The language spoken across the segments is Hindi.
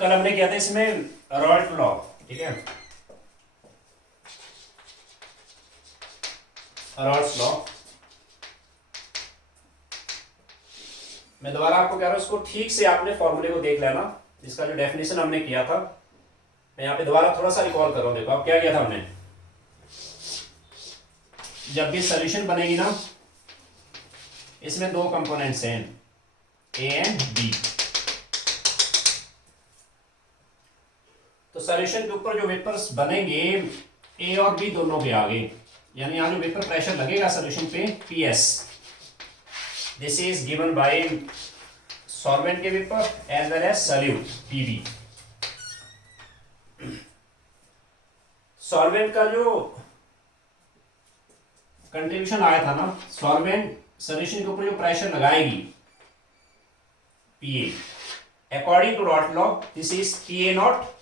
कल हमने किया था इसमें रॉल्ट लॉ, ठीक है, रॉल्ट्स लॉ। मैं दोबारा आपको कह रहा हूं, इसको ठीक से आपने फॉर्मूले को देख लेना, इसका जो डेफिनेशन हमने किया था। मैं यहाँ पे दोबारा थोड़ा सा रिकॉल कर रहा हूँ। देखो अब क्या किया था हमने, जब भी सोल्यूशन बनेगी ना, इसमें दो कंपोनेंट्स हैं ए एंड बी। तो सोल्यूशन के ऊपर जो वेपर्स बनेंगे ए और बी दोनों के आगे, यानी यहाँ जो वेपर प्रेशर लगेगा सोल्यूशन पे P S, this is given by solvent के vapour as well as solute P B. Solvent का जो कंट्रीब्यूशन आया था ना, सॉल्वेंट सोल्यूशन के ऊपर जो प्रेशर लगाएगी P A, according to Raoult law this is PA not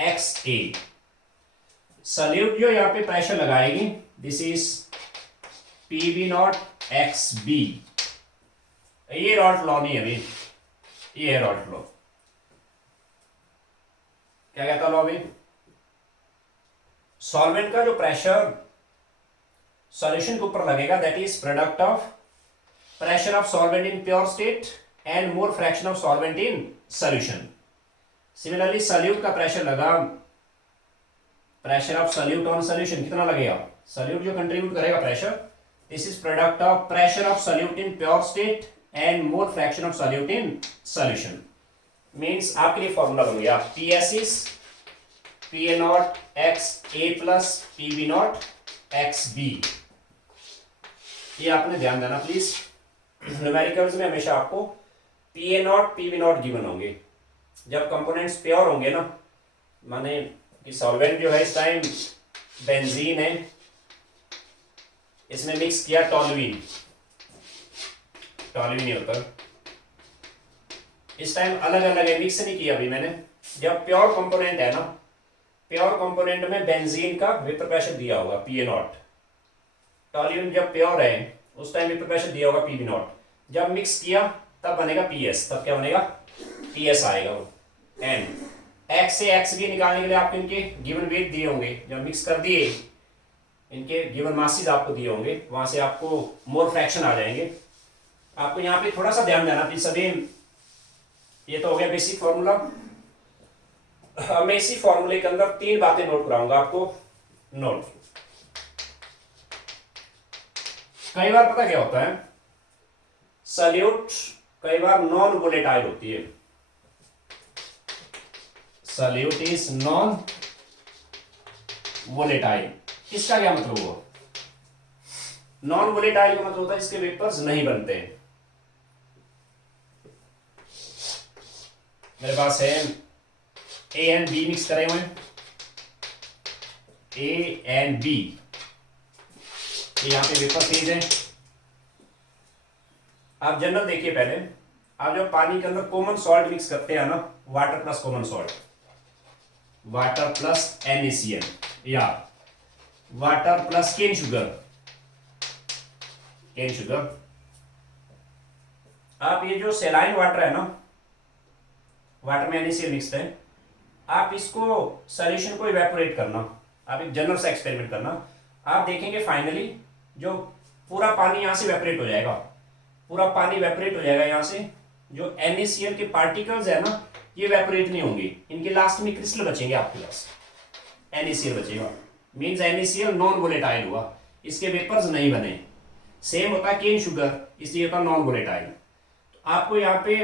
x A. Solute जो यहाँ पे प्रेशर लगाएगी this is P B naught x B. ये रॉल्ट लॉ नहीं है अभी, ये है रॉल्ट लॉ। क्या कहता लॉ अभी, सॉल्वेंट का जो प्रेशर सॉल्यूशन के ऊपर लगेगा that is product of pressure of solvent in pure state and mole fraction of solvent in solution. Similarly solute का प्रेशर लगा, pressure of solute on solution कितना लगेगा, सॉल्यूट जो कंट्रीब्यूट करेगा pressure, this is product of pressure of solute in pure state and mole fraction of solute in solution. Means आपके लिए फॉर्मूला बन गया PS is PA not x A plus PB naught x B. ये आपने ध्यान देना प्लीज, न्यूमेरिकल्स में हमेशा आपको PA not PB not given होंगे जब कंपोनेंट्स प्योर होंगे ना, माने कि सॉल्वेंट जो है इस टाइम बेंजीन है, इसमें मिक्स किया टॉल्यूइन, टॉल्यूइन ही होता है इस टाइम, अलग अलग है, मिक्स नहीं किया अभी मैंने। जब प्योर कंपोनेंट है ना, प्योर कंपोनेंट में बेंजीन का वेपर प्रेशर दिया होगा पीए नॉट, टॉल्यूइन जब प्योर है उस टाइम वेपर प्रेशर दिया होगा पीबी नॉट, जब मिक्स किया तब बनेगा पीएस, तब क्या बनेगा पीएस आएगा वो। एंड एक्स से एक्स बी निकालने के लिए आपको इनके गिवन वेट दिए होंगे, जब मिक्स कर दिए इनके गिवन मासेस आपको दिए होंगे, वहां से आपको मोर फ्रैक्शन आ जाएंगे। आपको यहाँ पे थोड़ा सा ध्यान देना प्लीज सभी। ये तो हो गया बेसिक फॉर्मूला। अब मैं इसी फॉर्मूले के अंदर तीन बातें नोट कराऊंगा आपको। नोट, कई बार पता क्या होता है, सॉल्यूट कई बार नॉन वोलेटाइल होती है, सॉल्यूट इज नॉन वोलेटाइल। इसका क्या मतलब हुआ, नॉन वोलेटाइल का मतलब होता है इसके वेपर्स नहीं बनते। मेरे पास है ए एंड बी मिक्स करे हुए हैं, ए एंड बी, यहां पे वेपर फेज है। आप जनरल देखिए पहले, आप जब पानी के अंदर कॉमन सॉल्ट मिक्स करते हैं ना, water plus common salt, water plus NaCl या water plus cane sugar, cane sugar, आप ये जो सेलाइन वाटर है ना, वाटर में NaCl मिक्स्ड है, आप इसको सॉल्यूशन को इवेपोरेट करना, आप एक जनरल सा एक्सपेरिमेंट करना, आप देखेंगे फाइनली जो पूरा पानी यहां से इवेपोरेट हो जाएगा, पूरा पानी इवेपोरेट हो जाएगा यहां से, जो NaCl के पार्टिकल्स है ना ये इवेपोरेट नहीं होंगे, इनके लास्ट में क्रिस्टल बचेंगे आपके पास, NaCl बचेगा, मींस NaCl नॉन वोलेटाइल हुआ, इसके वेपर्स नहीं बने। सेम होता है केन शुगर, इसलिए होता नॉन वोलेटाइल। तो आपको यहाँ पे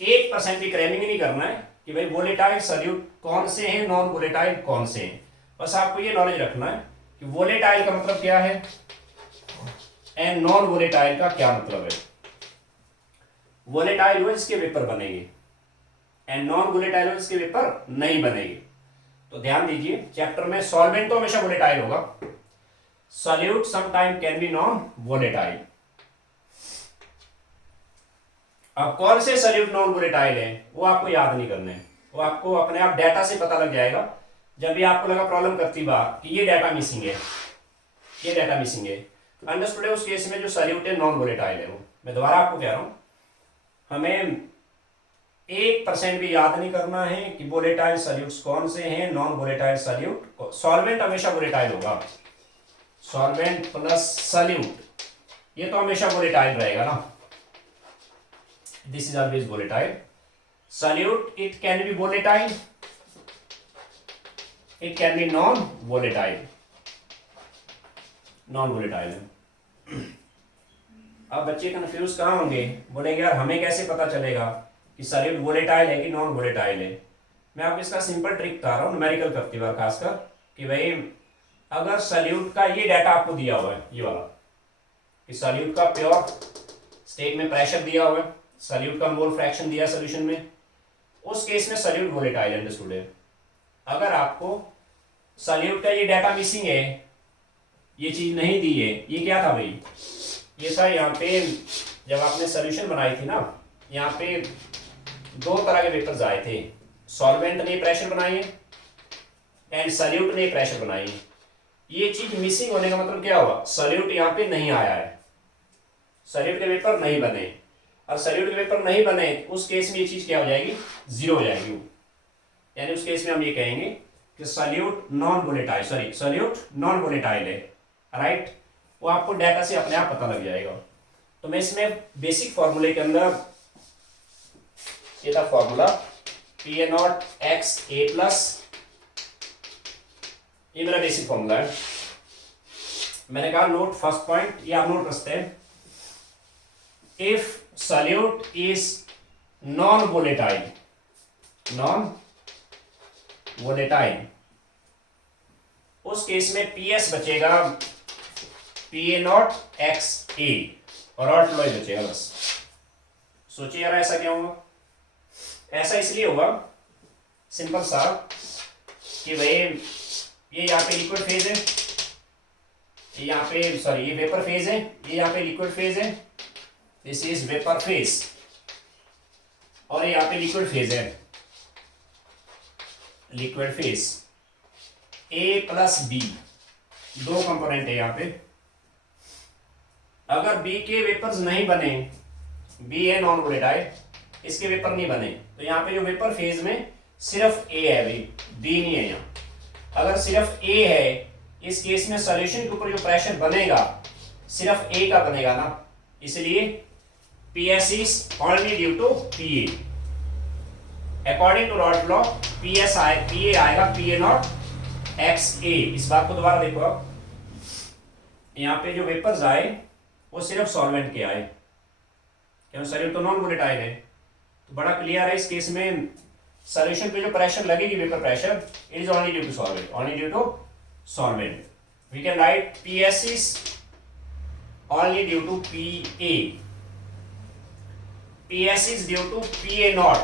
1% भी क्रैमिंग नहीं करना है कि भाई वोलेटाइल सॉल्यूट कौन से हैं, नॉन वोलेटाइल कौन से हैं, बस आपको ये नॉलेज रखना है कि वोलेटाइल का मतलब क्या है एंड नॉन वोलेटाइल का क्या मतलब है। वोलेटाइल हुआ जिसके वेपर बनेंगे एंड नॉन वोलेटाइल हुआ जिसके वेपर नहीं बनेंगे। तो ध्यान दीजिए, चैप्टर में सॉल्वेंट तो हमेशा वोलेटाइल होगा, solute sometime can be non volatile. अब कौन से सॉल्यूट नॉन वोलेटाइल है वो आपको याद नहीं करने, वो आपको अपने आप डाटा से पता लग जाएगा। जब भी आपको लगा प्रॉब्लम करती बार कि ये डाटा मिसिंग है, ये डाटा मिसिंग है, अंडरस्टूड है, उस केस में जो सॉल्यूट है नॉन वोलेटाइल है वो। मैं दोबारा आपको कह रहा हूं, हमें 1% भी याद नहीं करना है कि वोलेटाइल सॉल्यूट्स कौन से हैं, नॉन वोलेटाइल सॉल्यूट। सॉल्वेंट हमेशा वोलेटाइल होगा, सॉल्वेंट प्लस सॉल्यूट ये तो हमेशा वोलेटाइल रहेगा ना, this is always volatile. Solute it can be volatile, it can be non volatile, non volatile है। अब बच्चे कंफ्यूज कहाँ होंगे, बोलेंगे यार हमें कैसे पता चलेगा कि सॉल्यूट वोलेटाइल है कि नॉन वोलेटाइल है। मैं आपको इसका सिंपल ट्रिक बता रहा हूँ, न्यूमेरिकल करते हुए खासकर, कि भाई अगर सॉल्यूट का ये डाटा आपको दिया हुआ है, ये वाला, कि सॉल्यूट का प्योर स्टेट में प्रेशर दिया हुआ है, सॉल्यूट का मोल फ्रैक्शन दिया सोल्यूशन में, उस केस में सॉल्यूट वोलेटाइल अंडरस्टूड है। अगर आपको सॉल्यूट का ये डाटा मिसिंग है, ये चीज नहीं दी है, ये क्या था भाई, ये था यहाँ पे जब आपने सोल्यूशन बनाई थी ना, यहाँ पे दो तरह के वेपर्स आए थे, सॉल्वेंट ने प्रेशर बनाई है एंड सॉल्यूट ने प्रेशर बनाई है। ये चीज मिसिंग होने का मतलब क्या हुआ, सॉल्यूट यहाँ पे नहीं आया है, सॉल्यूट के वेपर नहीं बने, और सॉल्यूट के वेपर नहीं बने उस केस में ये चीज क्या हो जाएगी, जीरो हो जाएगी। यानी उस केस में हम ये कहेंगे कि solute non volatile, sorry solute non volatile है, राइट। वो आपको डाटा से अपने आप पता लग जाएगा। तो मैं इसमें बेसिक फॉर्मूले के अंदर ये था फॉर्मूला PA0 XA+, ये मेरा बेसिक फॉर्मूला है। मैंने कहा नोट फर्स्ट पॉइंट, ये आप नोट रखते हैं, if solute is non volatile, non volatile, उस केस में PS बचेगा PA0 XA और ऑल्ट लॉय बचेगा बस। सोचिए यार ऐसा क्या होगा, ऐसा इसलिए होगा सिंपल सा कि भाई ये यहाँ पे लिक्विड फेज है, ये यहाँ पे सॉरी ये वेपर फेज है, ये यहाँ पे लिक्विड फेज है, दिस इज वेपर फेज, और ये यहाँ पे लिक्विड फेज है, लिक्विड फेज A+B, दो कंपोनेंट है यहाँ पे। अगर B के वेपर्स नहीं बने, B है नॉन वोलेटाइल, इसके वेपर नहीं बने, तो यहाँ पे जो वेपर फेज में सिर्फ A है भाई, B नहीं है यहाँ। अगर सिर्फ A है, इस केस में सॉल्यूशन के ऊपर जो प्रेशर बनेगा सिर्फ A का बनेगा ना, इसलिए PS is only due to PA। According to Raoult law PA आएगा PA0 XA। इस बात को दोबारा देखो, आप यहाँ पे जो वेपर्स आए वो सिर्फ सॉल्वेंट के आए, क्योंकि सॉल्यूट तो नॉन वोलेटाइल है। तो बड़ा क्लियर है इस केस में सॉल्यूशन पे जो प्रेशर लगेगी, vapour pressure, it is only due to solvent, only due to solvent. We can write PS is only due to PA, PS is due to PA0,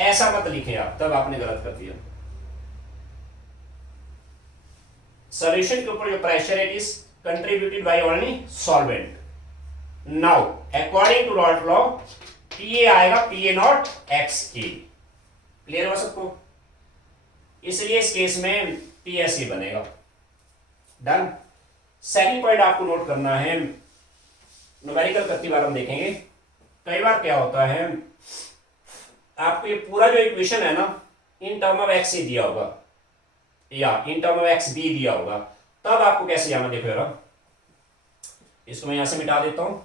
ऐसा मत लिखे आप, तब आपने गलत कर दिया। सॉल्यूशन के ऊपर जो प्रेशर है it is contributed by only solvent. Now according to Raoult law PA आएगा PA0 XA। क्लियर हो सबको, इसलिए इस केस में PSA बनेगा। डन। सेकंड पॉइंट आपको नोट करना है, न्यूमेरिकल करती बार हम देखेंगे। कई बार क्या होता है, आपको ये पूरा जो इक्वेशन है ना in term of x A दिया होगा या in term of x B दिया होगा, तब आपको कैसे जाना, देखो यार इसको मैं यहां से मिटा देता हूं।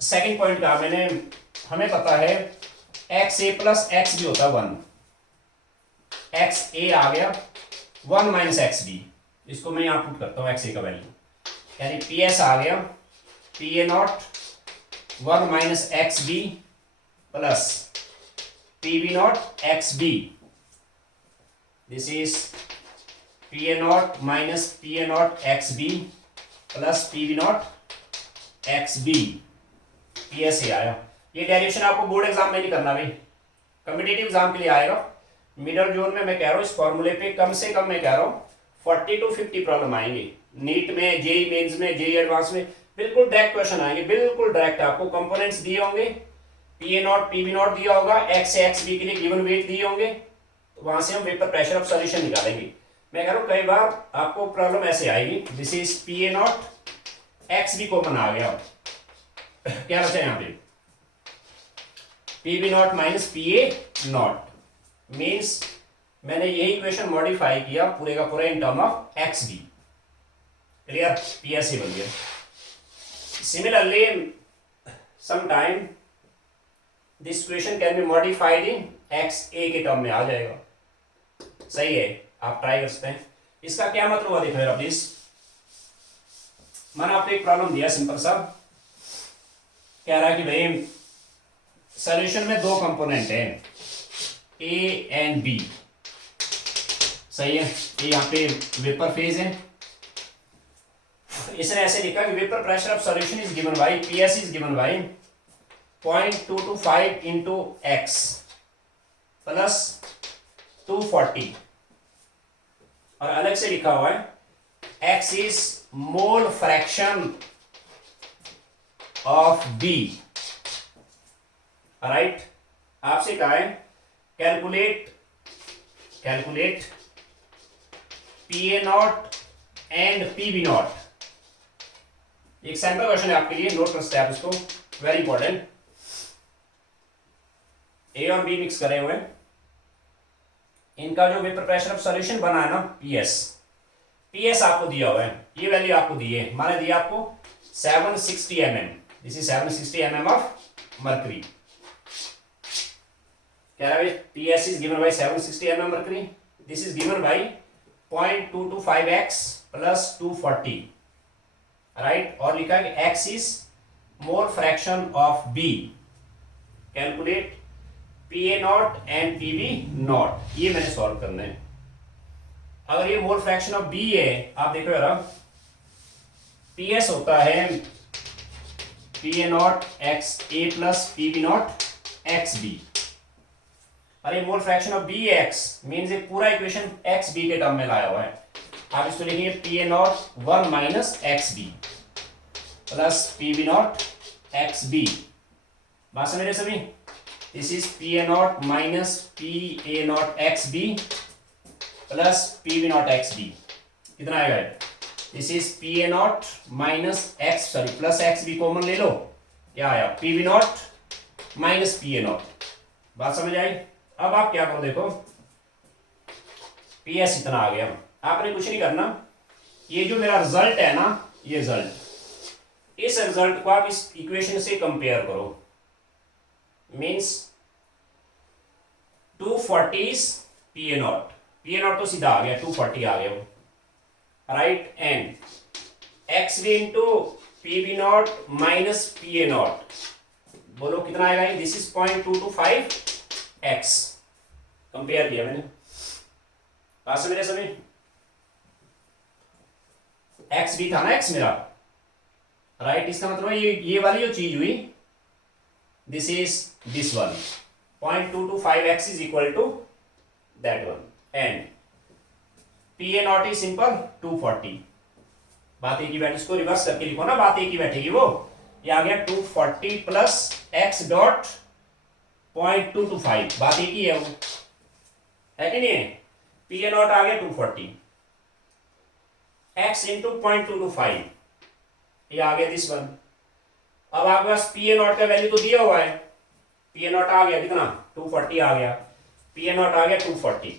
सेकंड पॉइंट का मैंने, हमें पता है x A plus x B होता है 1, एक्स ए आ गया 1 माइनस एक्स बी, इसको मैं यहां पुट करता हूं एक्स ए का वैल्यू, यानी पी एस आ गया PA0 1 minus x B plus PB0 XB, this is PA0 minus PA0 XB plus PB0 XB, PSA आया। ये डेरिवेशन आपको बोर्ड एग्जाम में नहीं करना भाई, कॉम्पिटिटिव एग्जाम के लिए आएगा। मिडल जोन में मैं कह रहा हूँ इस फॉर्मूले पे कम से कम मैं कह रहा हूँ 40 to 50 प्रॉब्लम आएंगे, नीट में, जेई मेंस में, जेई एडवांस में, बिल्कुल डायरेक्ट क्वेश्चन आएंगे, बिल्कुल डायरेक्ट। आपको कंपोनेंट्स दिए होंगे, PA0 PB0 दिया होगा, एक्स एक्स बी के लिए गिवन वेट दिए होंगे, तो वहां से हम वेपर प्रेशर ऑफ सॉल्यूशन निकालेंगे। मैं कह रहा हूँ कई बार आपको प्रॉब्लम ऐसे आएगी, this is PA0 XB common आ गया, क्या बचा यहाँ पे P B not minus P A naught means मैंने यही इक्वेशन मॉडिफाई किया पूरे का पूरा in term of x B. Clear? P S ही बन गया. Similarly sometime this equation can be modified in X A के टर्म में आ जाएगा. सही है, आप ट्राई कर सकते हैं. इसका क्या मतलब हुआ देखो प्लीज. मैंने आपको एक प्रॉब्लम दिया सिंपल सा. कह रहा है कि भाई सॉल्यूशन में दो कंपोनेंट हैं ए एंड बी. सही है. ये यहाँ पे वेपर फेज है. इसने ऐसे लिखा कि vapour pressure of solution is given by PS is given by 0.225 into x plus 240 और अलग से लिखा हुआ है x is mole fraction of B. Right. आपसे कहा है calculate P A not and P B not. एक सैंपल क्वेश्चन है आपके लिए, नोट कर सकते हैं आप इसको. Very important. ए और बी मिक्स करे हुए हैं. इनका जो वेपर प्रेशर ऑफ सॉल्यूशन बना है ना पीएस आपको दिया हुआ है. ये वैल्यू आपको दी है. माने दिया आपको 760 mm. This is 760 mm of mercury. कह रहा है PS is given by 760 mm mercury. This is given by 0.225x plus 240. Right. और लिखा है कि x is mole fraction of b. Calculate P A not and P B not. ये मैंने सॉल्व करना है. अगर ये मोल फ्रैक्शन ऑफ b है, आप देखो जरा, पी एस होता है P A not x A plus P B not x B. अरे mole fraction of B X means ये पूरा इक्वेशन एक्स बी के टर्म में लाया हुआ है. आप इसको लिखेंगे P A naught 1 minus x B plus P B not x B. बात समझ रहे सभी. This is P A not minus P A not x B plus P B not x B. कितना आएगा? This is P A not minus x plus x B common ले लो. क्या आया? P B not minus P A not. बात समझ आई. अब आप क्या करो, देखो पी एस इतना आ गया. आपने कुछ नहीं करना. ये जो मेरा रिजल्ट है ना, ये रिजल्ट, इस रिजल्ट को आप इस इक्वेशन से कंपेयर करो. Means 240 P A not. P A not तो सीधा आ गया, 240 आ गया वो. Right. And x B into P B not minus P A not. बोलो कितना आएगा? This is 0.225 x. कंपेयर किया मैंने. पास मेरे सभी एक्स भी था ना, एक्स मेरा. राइट. इसका मतलब ये वाली जो चीज हुई, this is this one. 0.225 x is equal to that one. And P A not is simple 240. बात एक ही बैठ, इसको रिवर्स करके लिखो ना, बात एक ही बैठेगी वो. ये आ गया 240 प्लस एक्स डॉट 0.225. बात एक ही है वो, है कि नहीं है. पी ए नॉट आ गया 240 एक्स इंटू 0.225. ये आ गया दिस वन. अब आपके पास पी ए नॉट का वैल्यू तो दिया हुआ है. पी ए नॉट आ गया कितना? 240 आ गया. पी ए नॉट आ गया 240.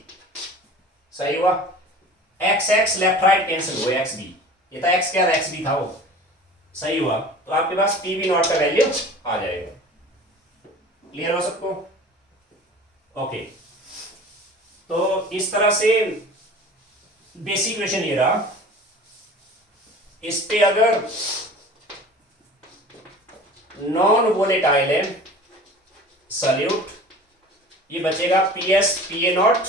सही हुआ. X x left right cancel हुआ. एक्स बी, ये था एक्स क्या था, एक्स बी था वो. सही हुआ. तो आपके पास पी बी नॉट का वैल्यू आ जाएगा. क्लियर हो सबको? ओके. तो इस तरह से बेसिक इक्वेशन ये रहा. इस पे अगर नॉन वोलेटाइल है सॉल्यूट, ये बचेगा P S P A not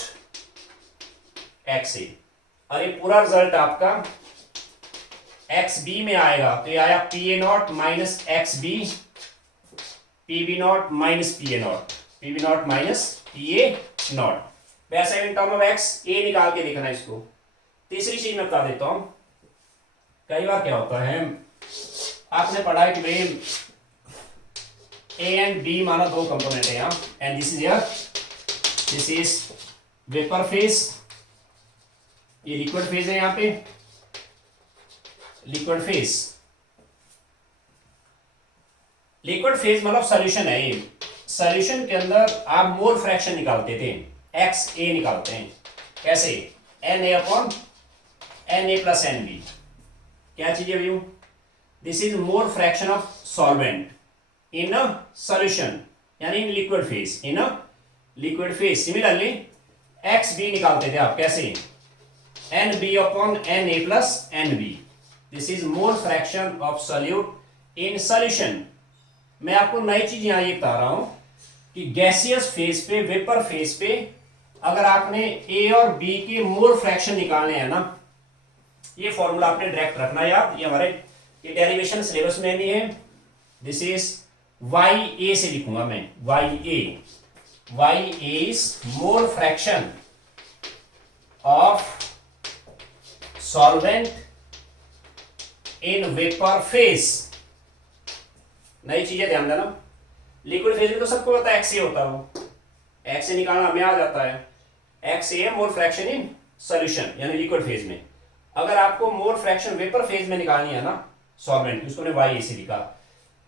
x A. और ये पूरा रिजल्ट आपका एक्स बी में आएगा. तो ये आया P A not minus x B, P B not minus P A not, P B not minus P A not. वैसे in term of x A निकाल के देखना इसको. तीसरी चीज मैं बता देता हूं. कई बार क्या होता है, आपने पढ़ा है कि भाई ए एंड बी माना दो कंपोनेंट है यहाँ. And this is your, this is vapour phase, ये लिक्विड फेज है. यहाँ पे लिक्विड फेज, लिक्विड फेज मतलब सॉल्यूशन है. ये सॉल्यूशन के अंदर आप मोल फ्रैक्शन निकालते थे, एक्स ए निकालते हैं, कैसे, N A upon N A plus N B. क्या चीज है व्यू, this is mole fraction of solvent in a solution, यानी in liquid phase, in a liquid phase. Similarly X B निकालते थे आप, कैसे, N B upon N A plus N B. This is mole fraction of solute in solution. मैं आपको नई चीज यहां ये बता रहा हूं कि गैसियस फेज पे, वेपर फेज पे अगर आपने ए और बी के मोल फ्रैक्शन निकालने हैं ना, ये फॉर्मूला आपने डायरेक्ट रखना याद, ये हमारे ये डेरिवेशन सिलेबस में भी है। दिस इज वाई ए से लिखूंगा मैं, y A, y A is mole fraction of solvent in vapour phase. नई चीजें ध्यान देना, लिक्विड फेज में तो सबको पता है एक्स ए होता है, एक्स ए निकालना हमें आ जाता है, x A mole fraction in solution यानी लिक्विड फेज में। अगर आपको मोल फ्रैक्शन वेपर फेज में निकालनी है ना सॉल्वेंट, उसको ने वाई ए से लिखा,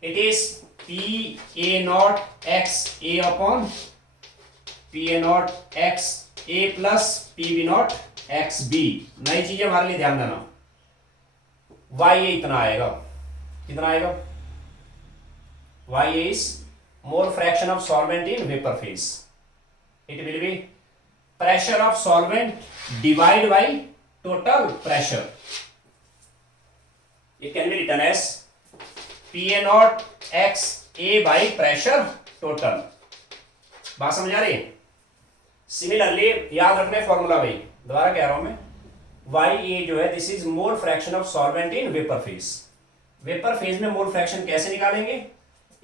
it is P A not x A upon P A not x A plus P B not x B. नई चीजें हमारे लिए ध्यान देना, वाई ए इतना आएगा, कितना आएगा, y A is mole fraction of solvent in vapour phase, it will be pressure of solvent divided by total pressure. It can be written as Pa naught x A by pressure total. बात समझ आ रही है? सिमिलरली याद रखना है फॉर्मूला भाई, दोबारा कह रहा हूं मैं, वाई ए जो है this is mole fraction of solvent in vapour phase. Vapour phase में मोल फ्रैक्शन कैसे निकालेंगे,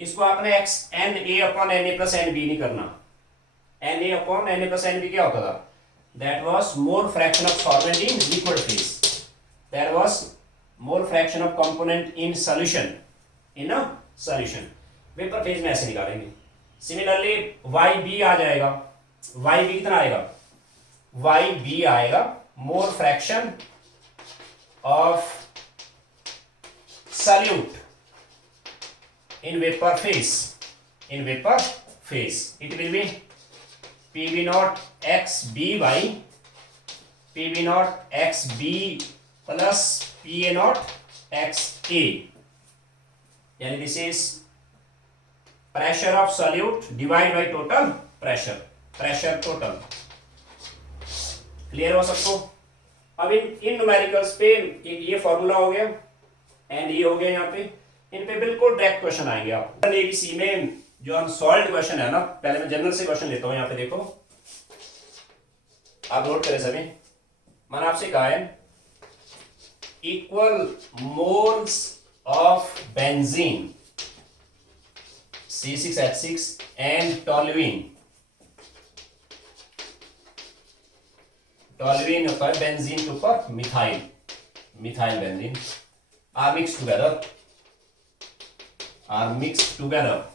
इसको आपने x n A upon N A plus N B नहीं करना, n A upon N A plus N B क्या होता था, that was mole fraction of solvent in liquid phase, that was mole fraction of component in solution, in a solution. Vapour phase में ऐसे निकालेंगे। सिमिलरली वाई बी आ जाएगा, वाई बी कितना आएगा, वाई बी आएगा मोल fraction of solute in vapour phase, in vapour phase it will B Pb naught xb by Pb naught xb plus Pa naught xa, यानी this is pressure of solute divide by total pressure, pressure total. Clear हो सबको? अब इन न्यूमेरिकल्स पे ये फॉर्मूला हो गया एंड ये हो गया, यहाँ पे इन पे बिल्कुल डायरेक्ट क्वेश्चन आएंगे आप एबीसी में। जो अनसॉल्व्ड क्वेश्चन है ना, पहले मैं जनरल से क्वेश्चन लेता हूं, यहां पे देखो आप नोट करें सभी। मैंने आपसे कहा है equal moles of benzene C6H6 and toluene, toluene होता है बेंजीन के ऊपर methyl, methyl benzene are mix together, are mix together,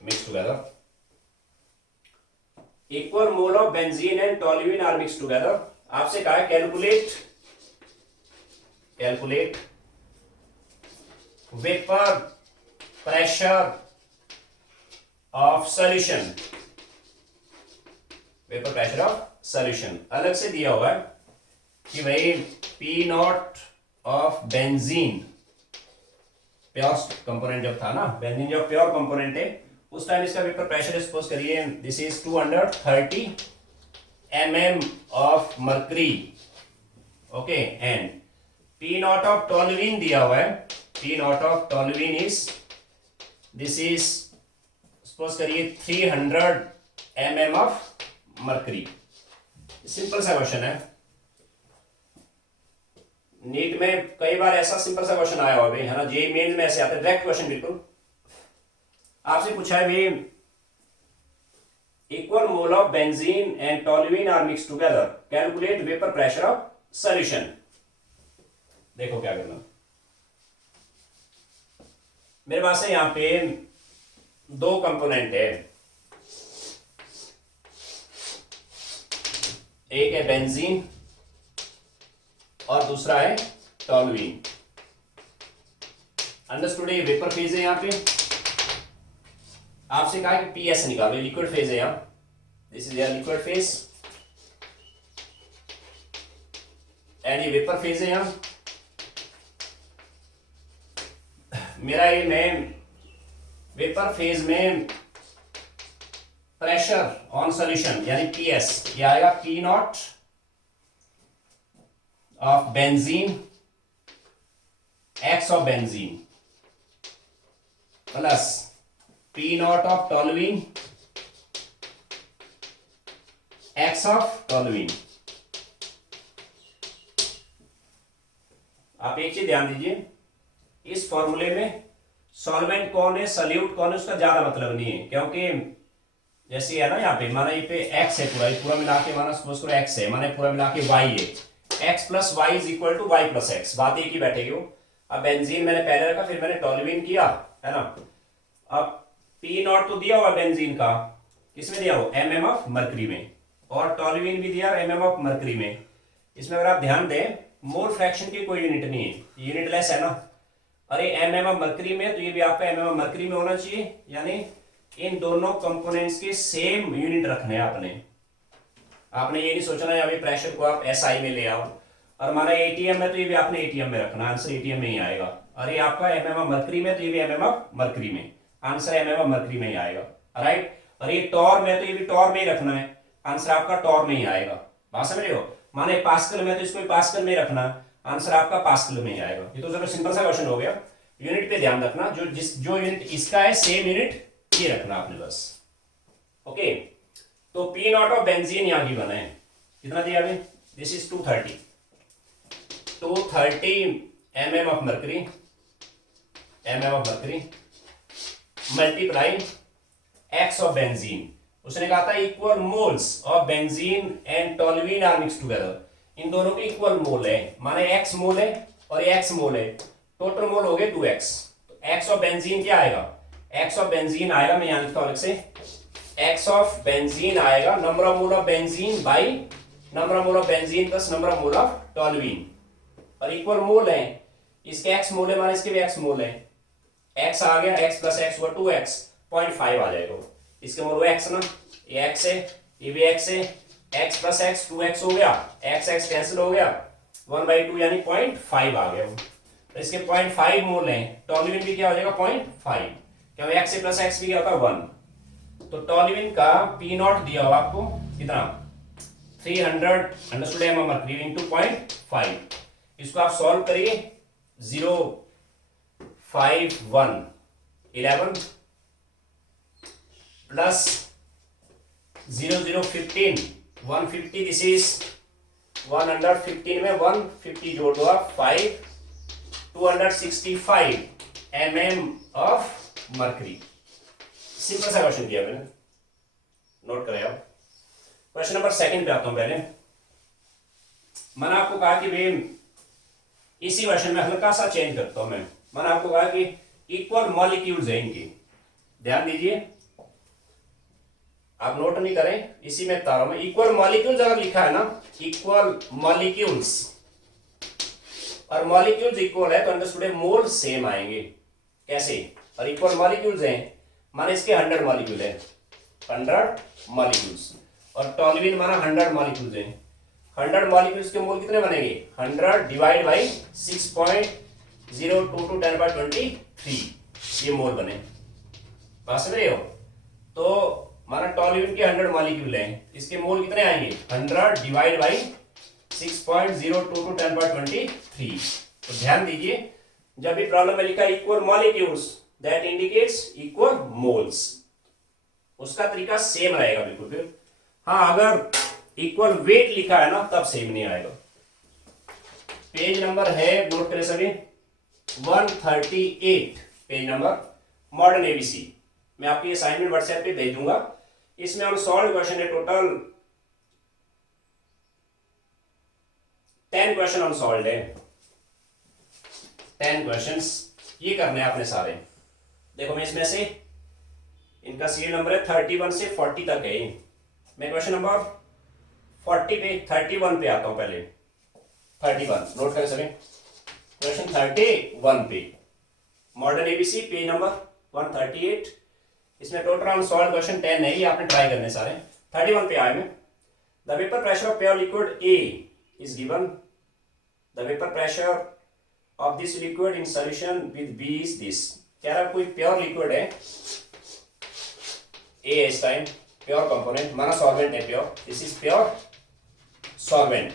mixed together. Equal mole of benzene and toluene are mixed together. आपसे कहा है calculate, calculate vapour pressure of solution, vapour pressure of solution. अलग से दिया हुआ है कि भाई P not of benzene, pure component जब था ना, बेंजीन जब प्योर कंपोनेंट है उस टाइम इसका वेपर प्रेशर सपोज करिए this is 230 mm of mercury, okay, and P not of toluene दिया हुआ है, P not of toluene is this is suppose करिए 300 mm ऑफ मर्करी। सिंपल सा क्वेश्चन है, नीट में कई बार ऐसा सिंपल सा क्वेश्चन आया हुआ है ना, जेईई मेंस में ऐसे आते हैं डायरेक्ट क्वेश्चन, बिल्कुल आपसे पूछा है भाई equal mole of benzene and toluene are mix together, calculate vapour pressure of solution. देखो क्या करना, मेरे पास है यहां पे दो कंपोनेंट है, एक है बेंजीन और दूसरा है टोल्यूइन। अंडरस्टूड? ये वेपर फेज है, यहां पे आपसे कहा कि पीएस निकालो, लिक्विड फेज है यहाँ, this is your liquid phase and ये वेपर फेज है यहाँ। मेरा ये मैं वेपर फेज में प्रेशर ऑन सॉल्यूशन यानी पीएस, ये आएगा P not of benzene x of benzene plus P not of toluene x of toluene. आप एक चीज ध्यान दीजिए, इस फॉर्मूले में सॉल्वेंट कौन है सल्यूट कौन है उसका ज्यादा मतलब नहीं है, क्योंकि जैसे है ना यहाँ पे माना ये पे x है, पूरा मिला के माना सपोज करो x है, माना पूरा मिला के y है, x plus y is equal to y plus x, बात एक ही बैठेगी वो। अब बेंजीन मैंने पहले रखा, फिर मैंने टोलुइन किया, है ना। अब P नॉट तो दिया हुआ बेंजीन का, किसमें दिया हो mm ऑफ मरकरी में, और टोलुइन भी दिया mm ऑफ मरकरी में। इसमें अगर आप ध्यान दें मोल फ्रैक्शन की कोई यूनिट नहीं है, यूनिट लेस है ना, अरे mm ऑफ मरकरी में तो ये भी आपका mm ऑफ मरकरी में होना चाहिए, यानी इन दोनों कंपोनेंट्स के सेम यूनिट रखने हैं आपने ये नहीं सोचना है अभी प्रेशर को आप एसआई में ले आओ, और हमारा एटीएम है तो ये भी आपने एटीएम में रखना, आंसर एटीएम में ही आएगा। अरे आपका एमएम ऑफ मरकरी में तो ये भी एमएम ऑफ मरकरी में, आंसर एमएम ऑफ मरकरी में ही आएगा, राइट। और ये टॉर में तो ये भी टॉर में ही रखना है, आंसर आपका टॉर में ही आएगा। बात समझ रहे हो, माने पास्कल में तो इसको पास्कल में रखना, आंसर आपका पास्कल में ही आएगा। ये तो चलो सिंपल सा क्वेश्चन हो गया। यूनिट पे ध्यान रखना, जो यूनिट इसका है सेम यूनिट ये रखना आपने बस, ओके। तो पी नॉट ऑफ बेंजीन यहां गिवन है, कितना दिया अभी, this is 230 mm of mercury, multiply X of benzene. उसने कहा था equal moles of benzene and toluene are mix together, इन दोनों के इक्वल मोल है, माने x मोल है और ये x मोल है, टोटल मोल हो गए 2x। तो x ऑफ बेंजीन क्या आएगा, x ऑफ बेंजीन आएगा, मैं यहां लिखता हूं अलग से, x ऑफ बेंजीन आएगा number of mole of benzene by number of mole of benzene plus number of mole of toluene, और इक्वल मोल है, इसके x मोल है माने इसके भी x मोल है, x आ गया, x प्लस x हुआ 2x, 0.5 आ जाएगा, इसके मोल x ना, ये x है ये भी x है, x प्लस x 2x हो गया, x कैंसिल हो गया, 1/2 यानी 0.5 आ गया वो। तो इसके 0.5 मोल है, टोलुइन भी क्या हो जाएगा 0.5, क्योंकि x प्लस x भी क्या होता है 1। तो टोलुइन का P नॉट दिया हुआ आपको कितना 300 understood M of mercury into 0.5, इसको आप सॉल्व करिए 0 5 1 11 प्लस 0 0 15 150, दिस इज 115 में 150 जोड़ दो आप 5 265 mm ऑफ मर्करी। सिंपल सा क्वेश्चन किया मैंने, नोट करें आप। क्वेश्चन नंबर सेकंड पे आता हूं। पहले मैंने आपको कहा कि भाई इसी क्वेश्चन में हल्का सा चेंज करता हूं मैंने आपको कहा कि इक्वल मॉलिक्यूल्स हैं इनकी, ध्यान दीजिए, आप नोट नहीं करें, इसी में बता रहा हूं मैं। इक्वल मॉलिक्यूल्स अगर लिखा है ना, इक्वल मॉलिक्यूल्स, और मॉलिक्यूल्स इक्वल है तो अंडरस्टूड मोल सेम आएंगे, कैसे, और इक्वल मॉलिक्यूल्स हैं माने इसके 100 मॉलिक्यूल है, 100 मॉलिक्यूल्स, और टोलुइन माना 100 मॉलिक्यूल्स हैं, 100 मॉलिक्यूल्स के मोल कितने बनेंगे 100 डिवाइड बाई 6.022 10/23, ये मोल बने, बात समझ रहे हो। तो माना टोलुइन के 100 मॉलिक्यूल हैं, इसके मोल कितने आएंगे 100 डिवाइड बाई 6.022 10/23। तो ध्यान दीजिए, जब भी प्रॉब्लम में लिखा equal molecules that indicates equal moles, उसका तरीका सेम रहेगा बिल्कुल। फिर हाँ, अगर इक्वल वेट लिखा है ना तब सेम नहीं आएगा। पेज नंबर है, नोट करें सभी, 138 पेज नंबर, मॉडर्न एबीसी। मैं आपकी असाइनमेंट व्हाट्सएप पे भेज दूंगा, इसमें अनसॉल्व्ड क्वेश्चन है, टोटल 10 क्वेश्चन अनसॉल्व्ड है, 10 क्वेश्चंस ये करने हैं आपने सारे। देखो मैं इसमें से इनका सीरियल नंबर है 31 से 40 तक है। मैं क्वेश्चन नंबर 40 पे 31 पे आता हूं, पहले 31 नोट करें सभी, क्वेश्चन 31 पे मॉडर्न एबीसी पेज नंबर 138, इसमें टोटल अनसॉल्व क्वेश्चन 10 है, ये आपने ट्राई करने सारे। 31 पे आए में, the vapour pressure of pure liquid A is given, the vapour pressure of this liquid in solution with B is this. कह रहा कोई प्योर लिक्विड है, ए है इस टाइम, प्योर कंपोनेंट माना सॉल्वेंट है pure, this is pure solvent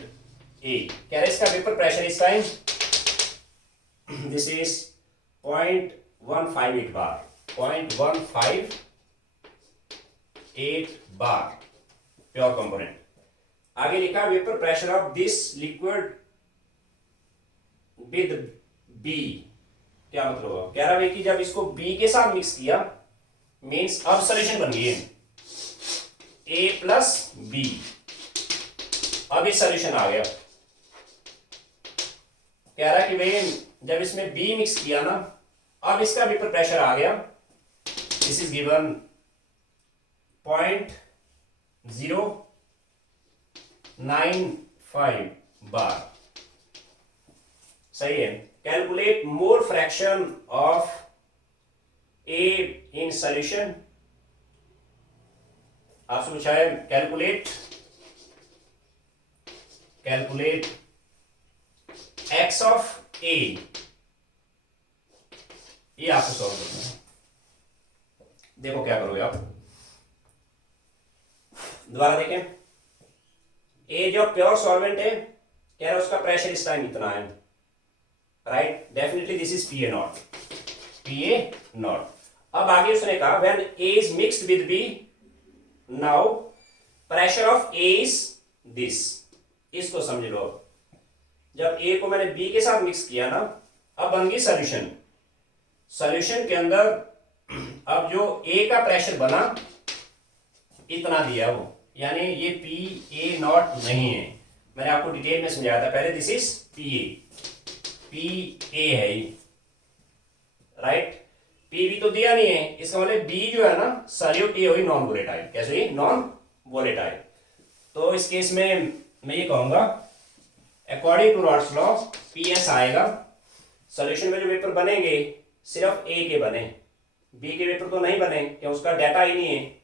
A. कह रहा है इसका वेपर प्रेशर इस time this is 0.158 bar, 0.158 bar pure component. आगे लिखा vapour pressure of this liquid with B. क्या मतलब होगा? कह रहा है कि जब इसको बी के साथ मिक्स किया मीन्स अब सॉल्यूशन बन गई है ए प्लस बी, अब ये सॉल्यूशन आ गया। कह रहा है कि भाई जब इसमें बी मिक्स किया ना, अब इसका वेपर प्रेशर आ गया, दिस इज गिवन 0.095 बार। सही है। Calculate mole fraction of A in solution. आपसे पूछा है कैलकुलेट एक्स ऑफ ए, ये आपको सॉल्व करना है। देखो क्या करोगे आप, दोबारा देखें। ए जो प्योर सॉल्वेंट है, कह रहा है उसका प्रेशर इस टाइम इतना है, right? Definitely this is P A not, P A not. अब आगे उसने कहा when A is mixed with B, now pressure of A is this. इसको समझ लो, जब ए को मैंने बी के साथ मिक्स किया ना, अब बन गई सॉल्यूशन। सॉल्यूशन के अंदर अब जो ए का प्रेशर बना इतना दिया वो, यानी ये पी ए नॉट नहीं है, मैंने आपको डिटेल में समझाया था पहले। दिस इज पी ए है ये, राइट? पी बी तो दिया नहीं है, इसका मतलब बी जो है ना सॉल्यूट, ये हुई नॉन वोलेटाइल। कैसे हुई? Non volatile. तो इस केस में मैं ये कहूंगा according to Raoult's law P S आएगा। सॉल्यूशन में जो वेपर बनेंगे सिर्फ ए के बने, बी के वेपर तो नहीं बने, क्या उसका डाटा ही नहीं है।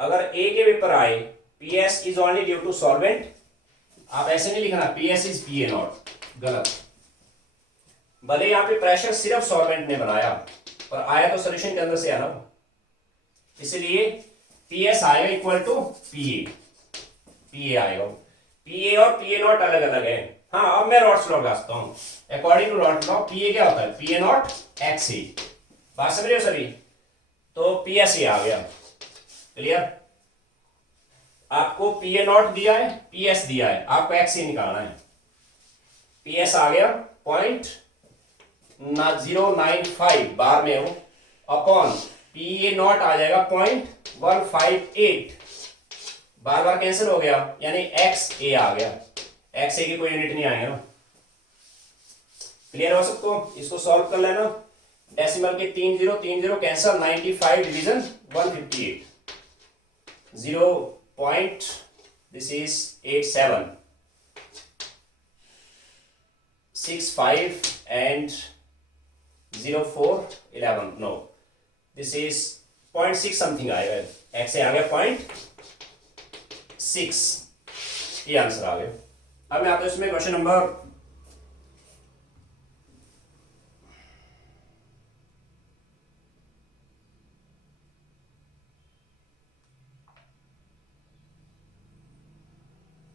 अगर ए के वेपर आए, P S is only due to solvent. आप ऐसे नहीं लिखना P S is P A not, गलत। भले यहाँ पे प्रेशर सिर्फ सॉल्वेंट ने बनाया और आया तो सॉल्यूशन के अंदर से आना, इसलिए पी एस आएगा इक्वल टू पी ए आएगा। पी ए और पी ए नॉट अलग अलग है। हाँ, अब मैं रॉड्स लॉ लगाता हूं। According to Raoult's law P A क्या होता है? P A not x A. बात समझ रहे हो सभी? तो पी एस ए आ गया। क्लियर? आपको पी ए नॉट दिया है, पी एस दिया है, आपको एक्स ए निकालना है। पी एस आ गया 0.095 बार में हो, अपॉन पी ए नॉट आ जाएगा 0.158, बार बार कैंसिल हो गया, यानी एक्स ए आ गया। एक्स ए की कोई यूनिट नहीं आएगा ना। क्लियर हो सबको? इसको सॉल्व कर लेना। डेसिमल के 3 0 3 0 cancel, 95 division 158, 0 point this is 87 65 and 04 11 no, this is 0.6 something आएगा। एक्स ए आ गया 0.6, ये आंसर आ गया। अब मैं आता हूं इसमें क्वेश्चन नंबर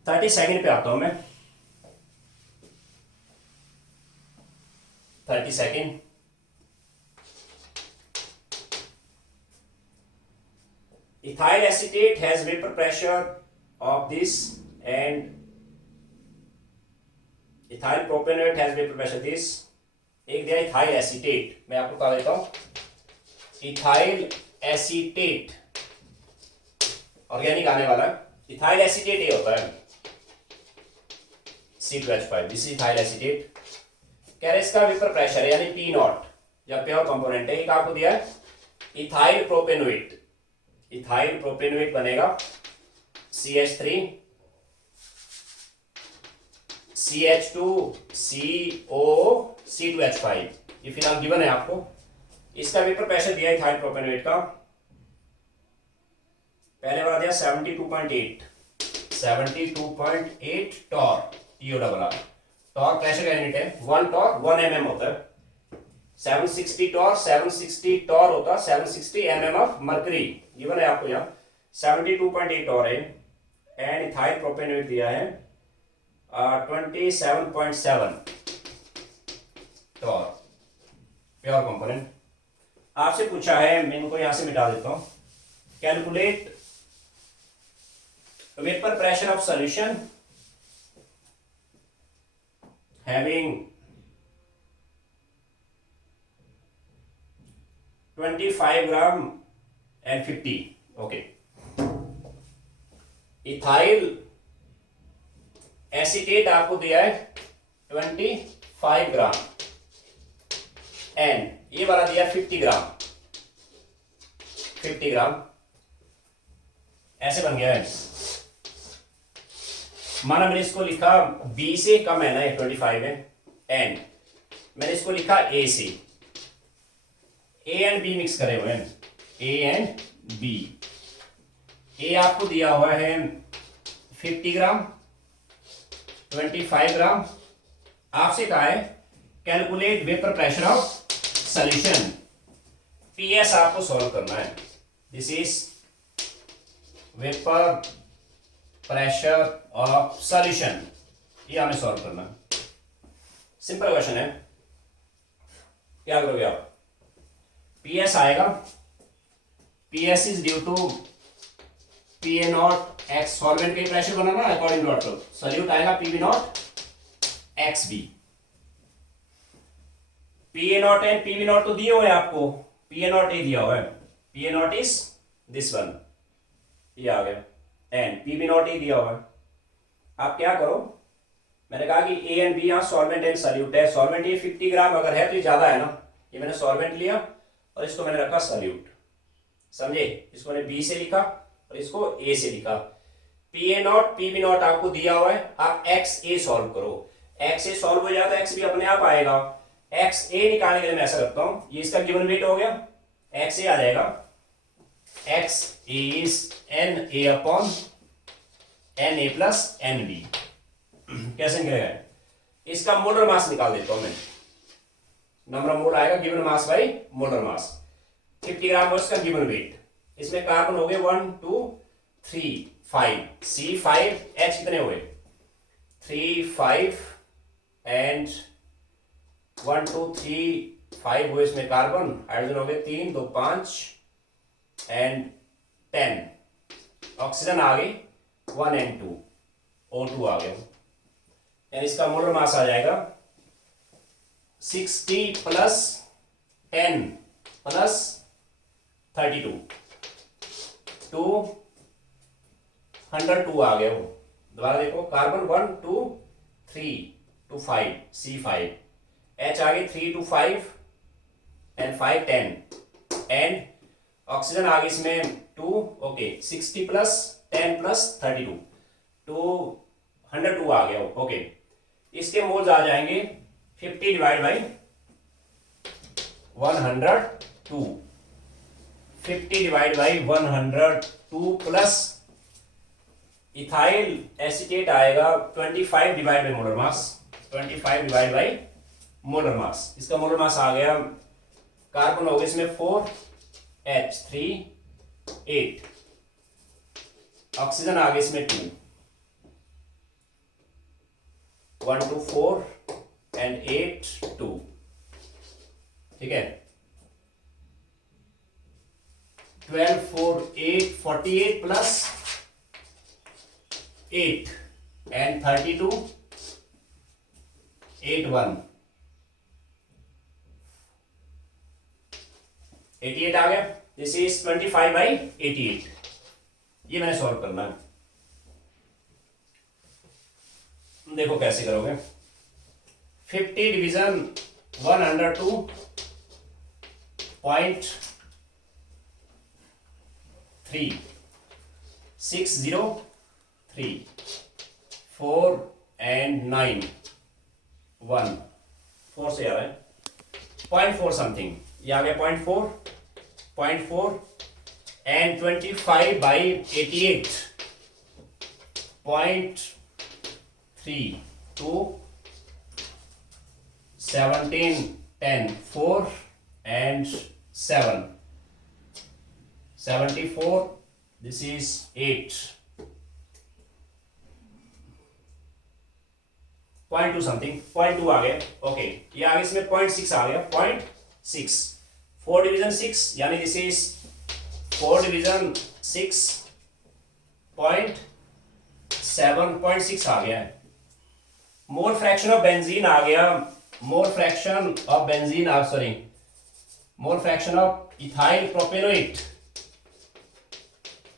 32 पे आता हूं मैं। 32 ethyl acetate has vapor pressure of this and ethyl propanoate has vapor pressure this। एक दिया ethyl acetate, मैं आपको बता देता हूं। ethyl acetate ऑर्गेनिक आने वाला। ethyl acetate ये होता है C2H5, this is ethyl acetate। कह रहे इसका वेपर प्रेशर है यानी P नॉट, जब प्योर कंपोनेंट है। एक आपको दिया है ethyl propanoate, ethyl propanoate बनेगा CH3 CH2 CO C2H5, ये फिलहाल गिवन है आपको। इसका वेपर प्रेशर दिया है ethyl propanoate का पहले वाला दिया 72.8 torr TO double R. Torr pressure का यूनिट है, 1 टॉर 1 mm होता है। 760 टॉर होता है 760 mm ऑफ मर्करी गिवन है आपको यहाँ। 72.8 टॉर है एंड इथाइल प्रोपेनोइड दिया है 27.7 टॉर प्योर कंपोनेंट। आपसे पूछा है, मैं इनको यहां से मिटा देता हूं, calculate vapor pressure of solution having 25 gram and 50 okay ethyl acetate आपको दिया है 25 ग्राम एंड ये वाला दिया 50 ग्राम ऐसे बन गया है। माना मैंने इसको लिखा B से कम है ना, ये 25 है एंड मैंने इसको लिखा A से। A एंड B मिक्स करे हुए हैं, A एंड B। A आपको दिया हुआ है 50 ग्राम, 25 ग्राम। आपसे कहा है calculate vapour pressure of solution, PS आपको सॉल्व करना है। This is vapour pressure of solution, ये हमें सॉल्व करना है। सिंपल क्वेश्चन है, क्या करोगे आप? PS आएगा, PS is due to PA naught X, solvent का प्रेशर बनाना अकॉर्डिंग टू ऑटो। सॉल्यूट आएगा PB naught XB। PA naught and PB naught तो दिए हुए हैं आपको, PA नॉट ए दिया हुआ है, PA not is this one, ये आ गया एंड PB नॉट ए दिया हुआ है। आप क्या करो, मैंने कहा कि A एंड B यहाँ सॉल्वेंट एंड सॉल्यूट है। सॉल्वेंट ये 50 ग्राम अगर है तो ये ज्यादा है ना, ये मैंने सॉल्वेंट लिया और इसको मैंने रखा सॉल्यूट, समझे? इसको मैंने B से लिखा और इसको A से लिखा। PA नॉट PB नॉट आपको दिया हुआ है, आप XA सॉल्व करो। XA सॉल्व हो जाता है, XB अपने आप आएगा। XA निकालने के लिए मैं ऐसा करता हूं, ये इसका गिवन वेट हो गया, XA आ जाएगा XA is NA upon NA plus NB। कैसे निकलेगा? इसका मोलर मास निकाल देता हूं मैं, नंबर ऑफ मोल आएगा given mass by molar mass. 50 ग्राम है उसका गिवन वेट। इसमें कार्बन हो गए 1 2 3 5, C5 H कितने हुए? 3 5 एंड 1 2 3 5 हुए इसमें कार्बन। हाइड्रोजन हो गए 3 2 5 एंड 10। ऑक्सीजन आ गई 1 एंड 2, O2 आ गया एंड इसका मोलर मास आ जाएगा 60 प्लस 10 प्लस 32 202 आ गया वो। दोबारा देखो, कार्बन 1 2 3 2 5 C5, H आ गई 3 2 5 एंड 5 10 एंड ऑक्सीजन आ गई इसमें 2 ओके 60 प्लस 10 प्लस 32 202 आ गया वो ओके। इसके मोल्स आ जाएंगे 50 divide by 102, 50 divide by 102 plus ethyl acetate आएगा 25 divide by molar mass, 25 divide by molar mass. इसका मोलर मास आ गया, कार्बन हो गया इसमें 4 H 3 8, ऑक्सीजन आ गया इसमें 2 1 2 4 एंड 8 2, ठीक है। 12 4 8 48 प्लस 8 एंड 32 8 1 88 आ गया। This is 25 by 88। ये मैंने सॉल्व करना है, देखो कैसे करोगे। 50 डिवीजन 102.3 603 4 एंड 9 1 4 से आ रहा है 0.4 समथिंग, ये आ गया 0.4 and 25 by 88.3 to 17, 10, 4 and 7. 74, this is 8. 0.2 something 0.2 आ गया. ओके, ये आगे इसमें 0.6 आ गया. 0.6 4 डिवीजन 6 यानी दिस इज 4 डिवीजन 6 0.7.6 आ गया है. मोल फ्रैक्शन ऑफ बेंजीन आ गया. Mole fraction of benzene mole fraction of ethyl propanoate,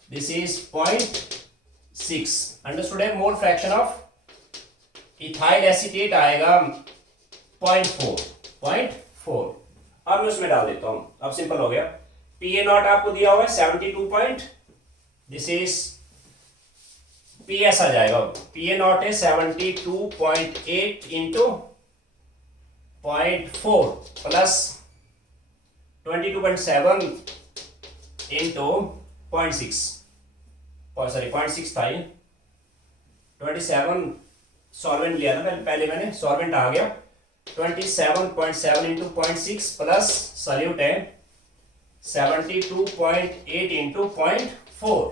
this is 0.6. Understood है. Mole fraction of ethyl acetate आएगा 0.4. अब मैं उसमें डाल देता हूं. अब सिंपल हो गया. पीए नॉट आपको दिया हुआ है 72 दिस इज पीएस आ जाएगा. पीए नॉट है 72.8 इंटू 0.4 प्लस 22.7 इंटू 0.6. सॉरी 0.6 था ये. 27 सॉल्वेंट लिया था पहले मैंने. सॉल्वेंट आ गया 27.7 इंटू 0.6 प्लस सल्यूट है 72.8 इंटू 0.4.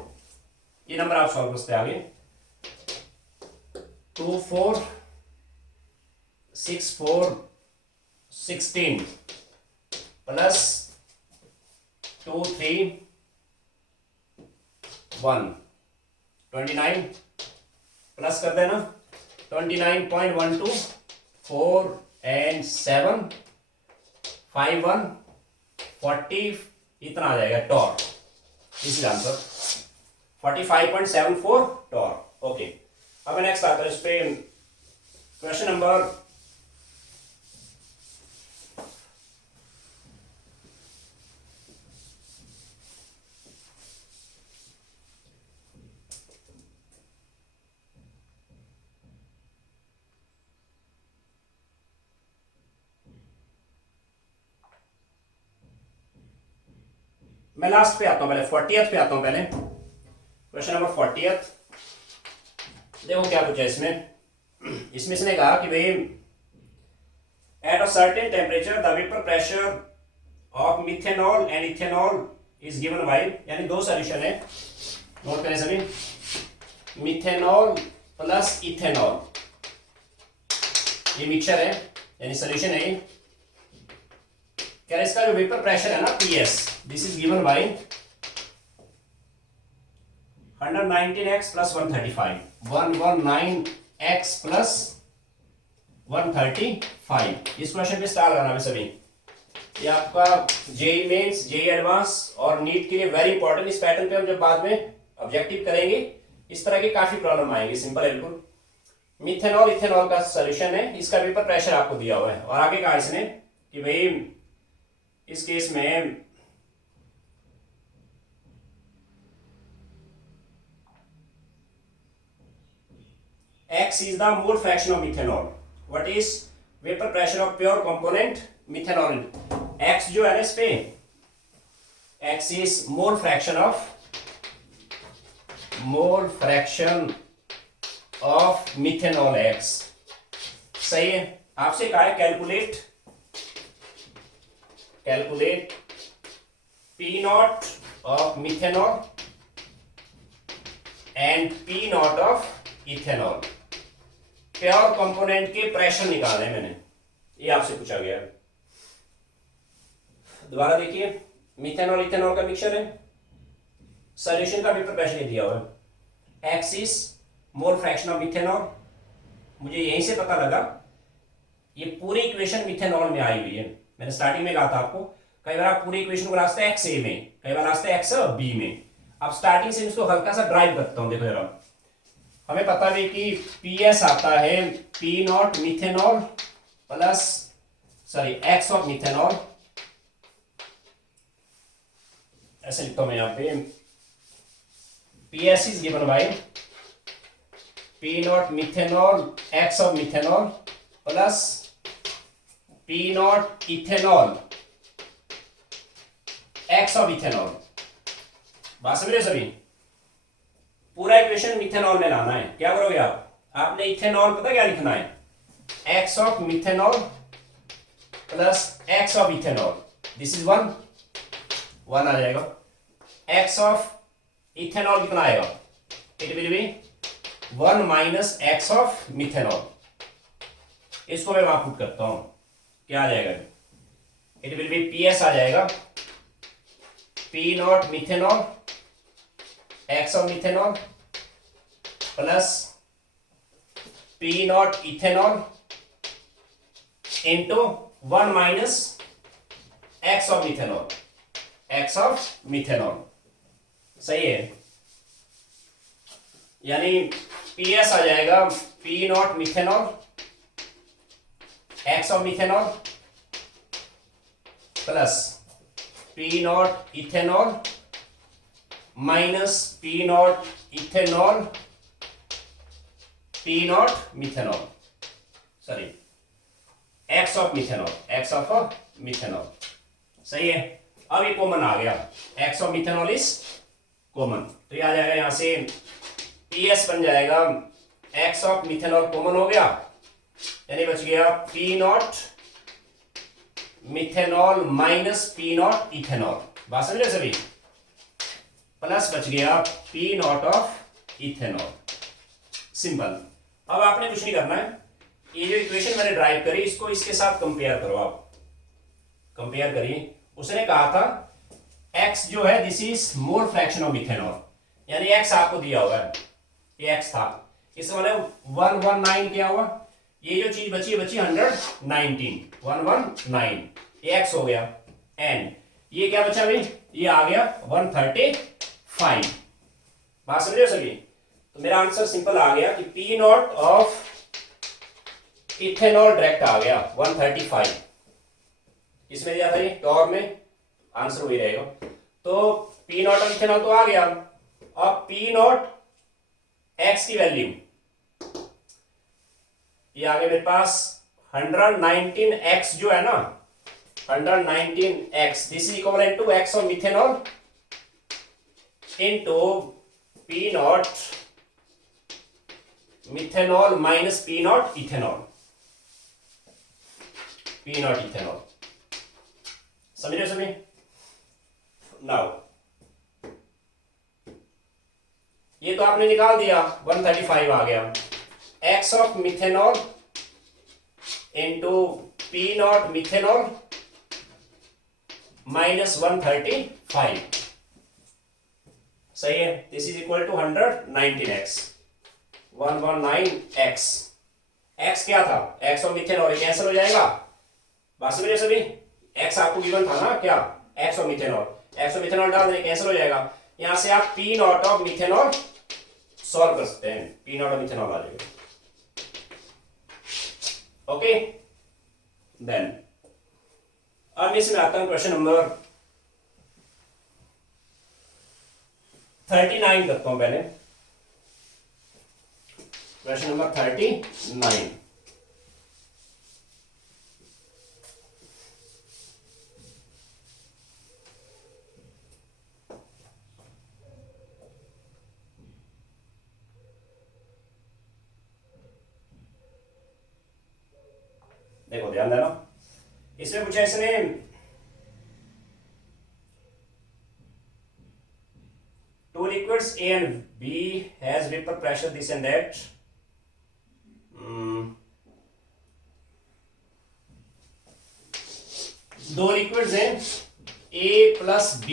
ये नंबर आप सॉल्व करते आगे. 246416 प्लस 231 29 प्लस कर देना 29.12 4 and 7 51 40 इतना आ जाएगा torr. This is answer 45.74 torr. Okay, अब नेक्स्ट आता है इस पे क्वेश्चन नंबर मैं लास्ट पे आता हूं. पहले 40th पे आता हूं. पहले क्वेश्चन नंबर 40th. देखो क्या पूछा है इसमें इसने कहा कि भाई at a certain temperature the vapour pressure of methanol and ethanol is given bye, यानी दो सॉल्यूशन है. नोट करें सभी. मिथेनॉल प्लस इथेनॉल ये मिक्सचर है यानी सॉल्यूशन है. क्या इसका जो वेपर प्रेशर है ना PS, this is given bye 119x plus 135 119x plus 135. इस क्वेश्चन पे स्टार लगाना सभी. ये आपका जेई मेंस, जेई एडवांस और नीट के लिए वेरी इंपॉर्टेंट. इस पैटर्न पे हम जब बाद में ऑब्जेक्टिव करेंगे इस तरह की काफी प्रॉब्लम आएगी. सिंपल है बिल्कुल. मिथेनॉल इथेनॉल का सॉल्यूशन है. इसका वेपर प्रेशर आपको दिया हुआ है और आगे कहा इसने कि भाई इस केस में X is the mole fraction of methanol. What is vapor pressure of pure component methanol? X जो है ना इस पे X is mole fraction of methanol X. सही है. आपसे कहा है calculate P naught of methanol and P naught of ethanol. Pure component के प्रेशर निकाले मैंने. ये आपसे पूछा गया है. दोबारा देखिए. मिथेनॉल इथेनॉल का मिक्सचर है. सॉल्यूशन का वेपर प्रेशर दिया हुआ है. X is mole fraction of methanol. मुझे यहीं से पता लगा ये पूरी इक्वेशन मिथेनॉल में आई हुई है. मैंने स्टार्टिंग में कहा था आपको कई बार आप पूरी इक्वेशन को लाते हैं एक्स ए में, कई बार लाते हैं एक्स बी में. अब स्टार्टिंग से इसको हल्का सा ड्राइव करता हूं. देखो जरा, हमें पता है कि पीएस आता है P not methanol plus X of methanol. ऐसे लिखता हूं मैं यहां पे. PS is given by P not methanol X of methanol plus P not ethanol x of ethanol. बात समझ रहे सभी? पूरा इक्वेशन मिथेनॉल में लाना है। क्या करोगे आप? आपने इथेनॉल पता क्या लिखना है? X of methanol plus X of ethanol, this is one, one आ जाएगा। एक्स ऑफ इथेनॉल कितना आएगा? It will be one minus X of methanol. इसको मैं वहां पुट करता हूं, क्या आ जाएगा? It will be P S आ जाएगा, P not methanol X of methanol plus P not ethanol into one minus X of methanol, X of methanol. सही है? यानी पी एस आ जाएगा P not methanol X of methanol plus P not ethanol minus P not ethanol P not methanol, sorry x of methanol, X of methanol. सही है? अब ये कॉमन आ गया, x of methanol is common, तो ये आ जाएगा यहां से पी एस बन जाएगा एक्स ऑफ मिथेनॉल कॉमन हो गया, यानी बच गया P not methanol minus P not ethanol. बात समझ रहे सभी? प्लस बच गया P not of ethanol. Simple. अब आपने कुछ नहीं करना है, ये जो इक्वेशन मैंने ड्राइव करी इसको इसके साथ कंपेयर करो। आप कंपेयर करिए। उसने कहा था x जो है this is mole fraction of methanol, यानी x आपको दिया हुआ है, ये x था, इसमें मतलब 119 क्या हुआ? ये जो चीज बची 119, 119 ये x हो गया, एंड ये क्या बचा भाई? ये आ गया 135। बात समझ रहे हो सभी? तो मेरा आंसर सिंपल आ गया कि P not of ethanol direct आ गया 135। इसमें दिया था ये टॉर में, आंसर वही रहेगा। तो पी नॉट ऑफ इथेनॉल तो आ गया। अब पी नॉट एक्स की वैल्यू ये आ गया मेरे पास 119x जो है ना, 119x, this is equivalent to x of methanol into P not methanol minus P not ethanol, P not ethanol. समझ रहे सभी? नाउ ये तो आपने निकाल दिया, 135 आ गया, x of methanol into P not methanol minus 135। सही है? This is equal to 119x, 119x। x क्या था? x ऑफ मिथेनॉल, ये कैंसिल हो जाएगा। बात समझ रहे सभी? x आपको गिवन था ना, क्या? x of methanol, x of methanol डाल दें, कैंसिल हो जाएगा। यहां से आप P not of methanol solve कर सकते हैं, पी नॉट ऑफ मिथेनॉल आ जाएगा। ओके, देन अब इसमें आता हूं क्वेश्चन नंबर 39 करता हूं पहले। Question number 39। देखो ध्यान देना, इसमें पूछा इसने two liquids A and B has vapor pressure this and that. दो लिक्विड्स हैं A प्लस B,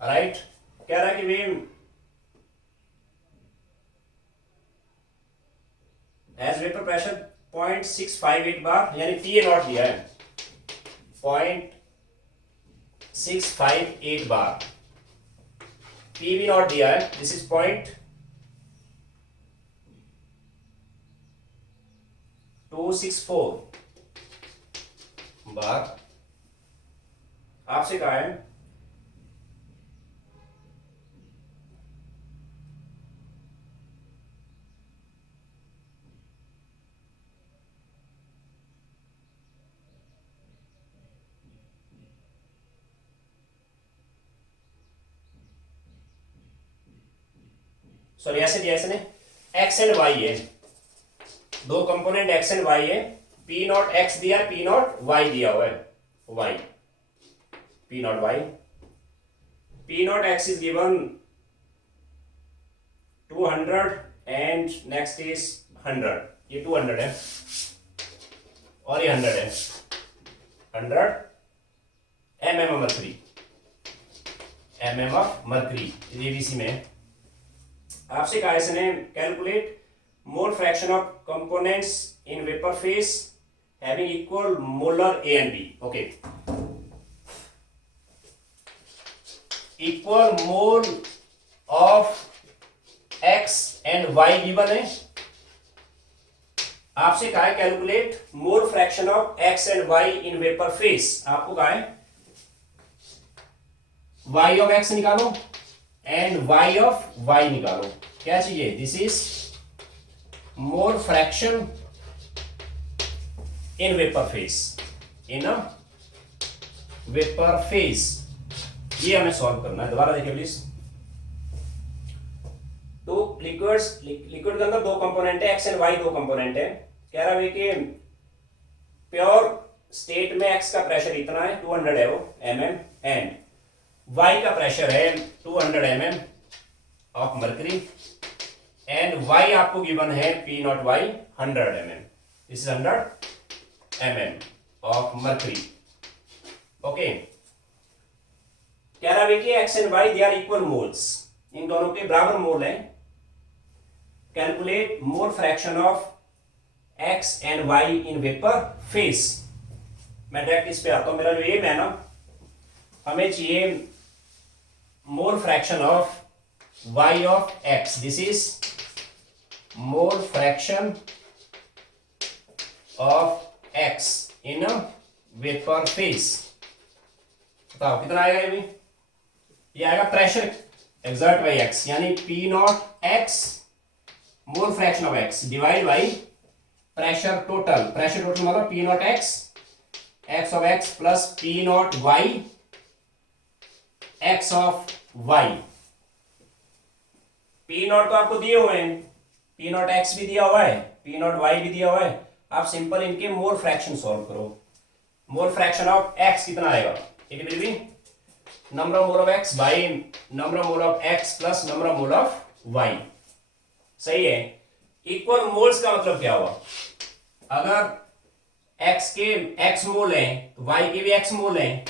राइट? कह रहा है कि वे हैज वेपर प्रेशर 0.658 बार, यानी पी नॉट दिया है 0.658 बार, पी भी नॉट दिया है, दिस इज 0.264 बार। आपसे कहा है सॉरी ऐसे दिया इसने, एक्स एंड वाई है, दो कंपोनेंट एक्स एंड वाई है, पी नॉट एक्स दिया है, पी नॉट वाई दिया हुआ है, y, P not y, P not x is given 200 and next is 100, ये 200 है और ये 100 है, 100 mm of mercury, mm of mercury ABC में। आपसे कहा इसने calculate mole fraction of components in vapour phase having equal molar A and B. Okay, equal mole of X and Y given है। आपसे कहा है calculate mole fraction of X and Y in vapour phase. आपको कहा है वाई ऑफ एक्स निकालो एंड वाई ऑफ वाई निकालो। क्या चाहिए? This is mole fraction in vapour face, in a vapour face. ये हमें सॉल्व करना है। दोबारा देखिए प्लीज। तो लिक्विड के अंदर दो कंपोनेंट है, एक्स एंड वाई दो कंपोनेंट है। कह रहा है कि प्योर स्टेट में एक्स का प्रेशर इतना है, 200 है वो mm, एंड वाई का प्रेशर है 200 mm of mercury, and Y आपको गिवन है P not Y 100 mm, this is 100 mm of mercury. Okay, कह रहा है कि X and Y they are equal moles, इन दोनों के बराबर मोल है। Calculate mole fraction of X and Y in vapour phase. मैं डायरेक्ट इस पे आता हूं। मेरा जो एम है ना, हमें चाहिए मोल fraction of y of x, this is mole fraction of x in a vapor phase। बताओ कितना आएगा ये भी? ये आएगा प्रेशर एक्सर्ट बाई x, यानी p not x mole fraction of x divide by pressure total. Pressure total मतलब p not x, x of x plus p not y, x of y। P not तो आपको दिए हुए हैं, पी नॉट एक्स भी दिया हुआ है, पी नॉट वाई भी दिया हुआ है। आप सिंपल इनके मोल फ्रैक्शन सॉल्व करो। मोल फ्रैक्शन ऑफ एक्स कितना आएगा? It will be number of mole of X by number of mole of X plus number of mole of Y. सही है। इक्वल मोल्स का मतलब क्या हुआ? अगर एक्स के एक्स मोल हैं तो वाई के भी एक्स मोल हैं,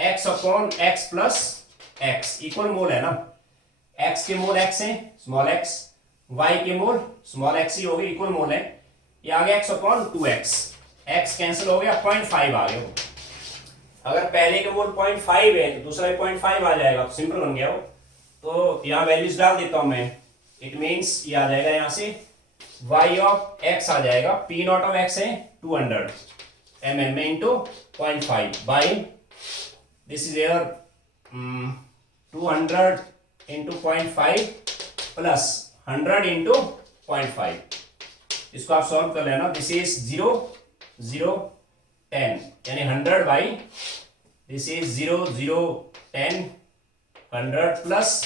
X upon X plus X equal mole है ना। x के मोल x है स्मॉल x, y के मोल स्मॉल x ही हो गए, इक्वल मोल है। ये आ गया x upon 2x, x cancel हो गया 0.5 आ गया। अगर पहले के मोल 0.5 है तो दूसरा भी 0.5 आ जाएगा, तो सिंपल बन गया वो। तो यहाँ वैल्यूज डाल देता हूं मैं। इट मीन्स ये आ जाएगा यहाँ से y ऑफ x आ जाएगा, p नॉट ऑफ x है 200 mm में into 0.5 by this is air 200 into 0.5 plus 100 into 0.5। इसको आप सॉल्व कर लेना। दिस इज 0 0 10 यानी 100 by this is 0 0 10 100 plus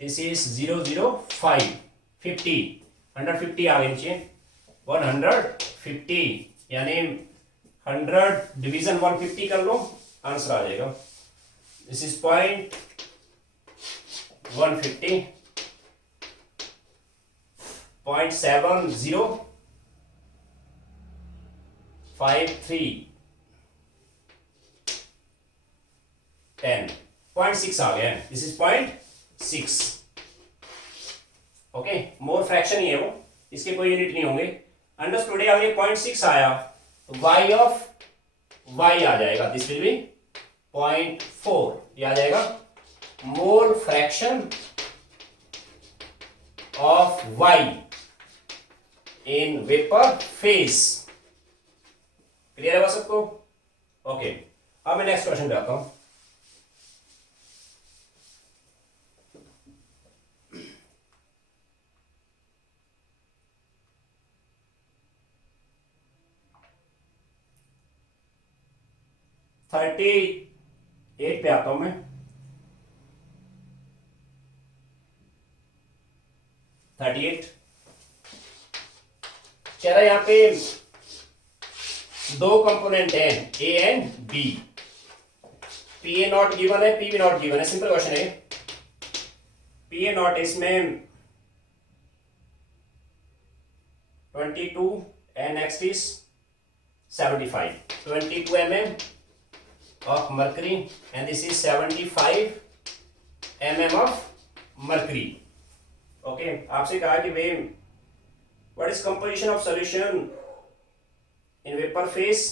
this is 0 0 5 50 150 आ गए नीचे 150 यानी 100 डिवीजन 150 कर लो, आंसर आ जाएगा। दिस इज 150 0.7053 10 0.6 आ गया। This is 0.6। Okay, mole fraction ही है वो, इसके कोई यूनिट नहीं होंगे। अंडरस्टूड है। अगर ये 0.6 आया तो y ऑफ y आ जाएगा, दिस विल बी 0.4, ये आ जाएगा मोल fraction of y in vapour face. Clear है बस सबको? ओके, अब मैं नेक्स्ट क्वेश्चन पे आता हूं। थर्टी 8 पे आता हूं मैं। 38। कह रहा है यहां पे दो कंपोनेंट हैं A and B, P A not given है, पी बी नॉट गिवन है। सिंपल क्वेश्चन है। पी ए नॉट इसमें 22 and next is 75, 22 mm of mercury and this is 75 mm of mercury. Okay, आपसे कहा कि भाई what is composition of solution in vapor phase?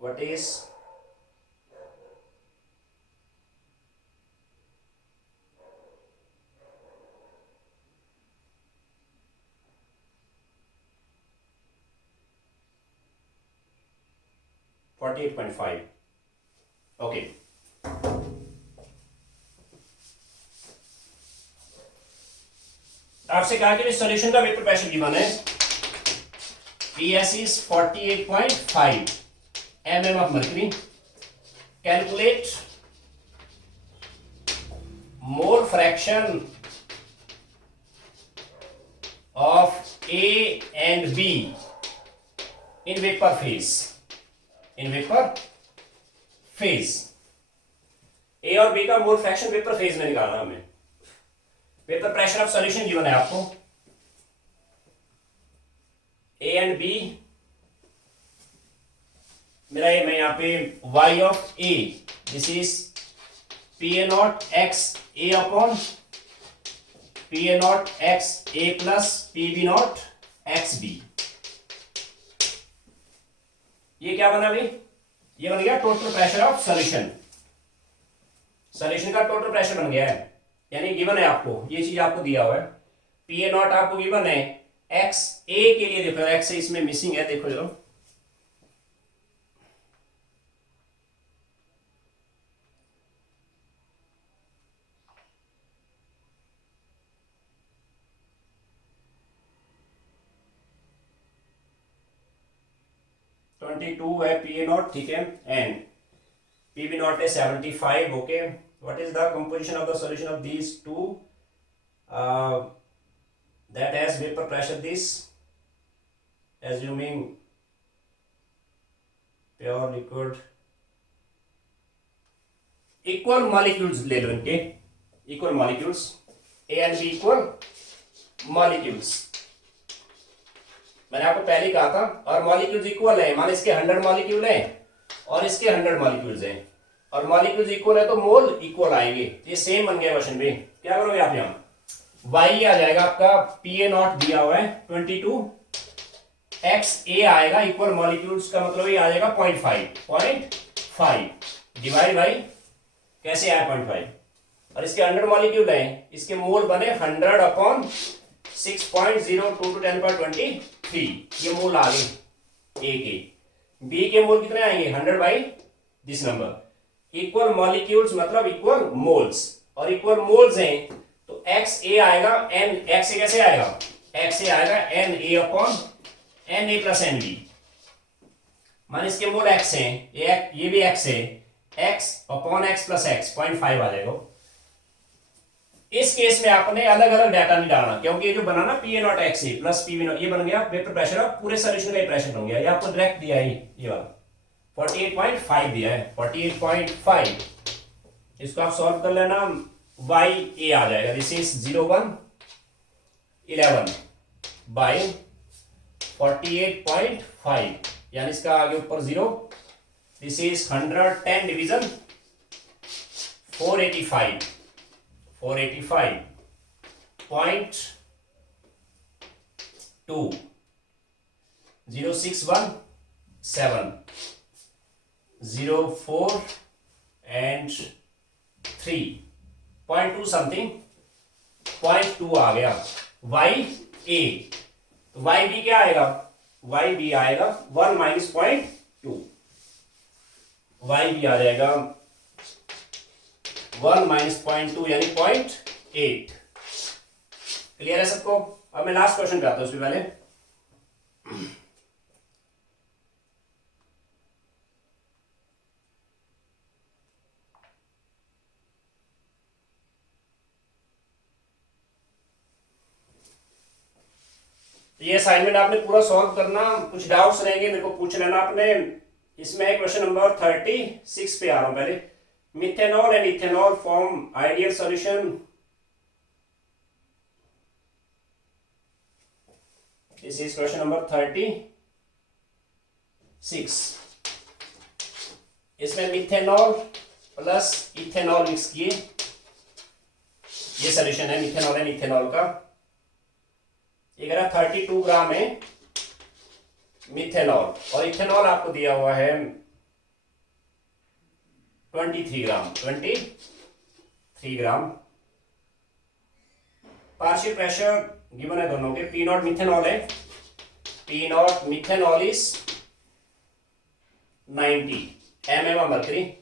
What is 48.5? Okay. आपसे कहा कि सॉल्यूशन का वेपर प्रेशर गिवन है, PS is 48.5 mm of mercury. Calculate mole fraction of A and B in vapor phase. In vapor phase, A और B का मोल फ्रैक्शन वेपर फेज में निकालना हमें। Vapour pressure of solution given है आपको, A एंड B। मेरा ये मैं यहाँ पे y of A, this is P A not x A upon P A not x A plus P B not x B. ये क्या बना भाई? ये बन गया total pressure of solution. Solution का टोटल प्रेशर बन गया है, यानी गिवन है आपको, ये चीज आपको दिया हुआ है। पी ए नॉट आपको गिवन है, एक्स ए के लिए देखो, एक्स इसमें मिसिंग है, देखो जरा। ट्वेंटी टू है पी ए नॉट, ठीक है, एंड पी बी नॉट है 75। Okay, what is the composition of the solution of these two that has vapor pressure this, assuming pure liquid, equal molecules ले लो इनके, equal molecules, A and B equal molecules। मैंने आपको पहले कहा था, और मॉलिक्यूल्स इक्वल है, मान इसके 100 मॉलिक्यूल हैं और इसके 100 मॉलिक्यूल्स हैं, और मॉलिक्यूल्स इक्वल है तो मोल इक्वल आएंगे। ये सेम बन गया क्वेश्चन में। क्या करोगे आप यहाँ, y आ जाएगा आपका, पी ए नॉट दिया हुआ है 22, एक्स ए आएगा, इक्वल मॉलिक्यूल्स का मतलब ये आ जाएगा 0.5 डिवाइड बाई, कैसे आया 0.5, और इसके 100 मॉलिक्यूल हैं, इसके मोल बने 100 अपॉन 6.02 to 10.23, ये मोल आ गए ए के। बी के मोल कितने आएंगे, 100 by this number. Equal molecules मतलब इक्वल मोल्स, और इक्वल मोल्स हैं तो एक्स ए आएगा, एन एक्स ए कैसे आएगा, एक्स ए आएगा N A upon N A plus N B. मान इसके मोल एक्स हैं, ये भी एक्स है, X upon X plus X 0.5 आ जाएगा। इस केस में आपने अलग अलग डाटा नहीं डालना, क्योंकि ये जो बना ना P A not x A plus P B not, ये बन गया वेपर प्रेशर ऑफ पूरे सॉल्यूशन का प्रेशर बन गया। ये आपको डायरेक्ट दिया है, ये वाला 48.5 दिया है, 48.5। इसको आप सॉल्व कर लेना, y a आ जाएगा, दिस इज 0111 बाय 48.5, यानी इसका आगे ऊपर 0, this is 110 division 485, 485.2, 0617, 04 and 3, 0.2 something, 0.2 आ गया। y a, तो y b क्या आएगा, y b आएगा 1 माइनस 0.2, y b आ जाएगा 1 माइनस 0.2 यानी 0.8। क्लियर है सबको? अब मैं लास्ट क्वेश्चन पे आता हूं, उससे पहले ये असाइनमेंट आपने पूरा सॉल्व करना, कुछ डाउट्स रहेंगे मेरे को पूछ लेना आपने। इसमें क्वेश्चन नंबर 36 पे आ रहा हूं पहले। Methanol and ethanol form ideal solution. This is question number 36। इसमें मिथेनॉल प्लस इथेनॉल मिक्स किए, ये सॉल्यूशन है मिथेनॉल एंड इथेनॉल का। ये कह रहा 32 ग्राम है मिथेनॉल और इथेनॉल आपको दिया हुआ है 23 ग्राम। पार्शियल प्रेशर गिवन है दोनों के। पी नॉट मिथेनॉल है, P not methanol is 90 mm of mercury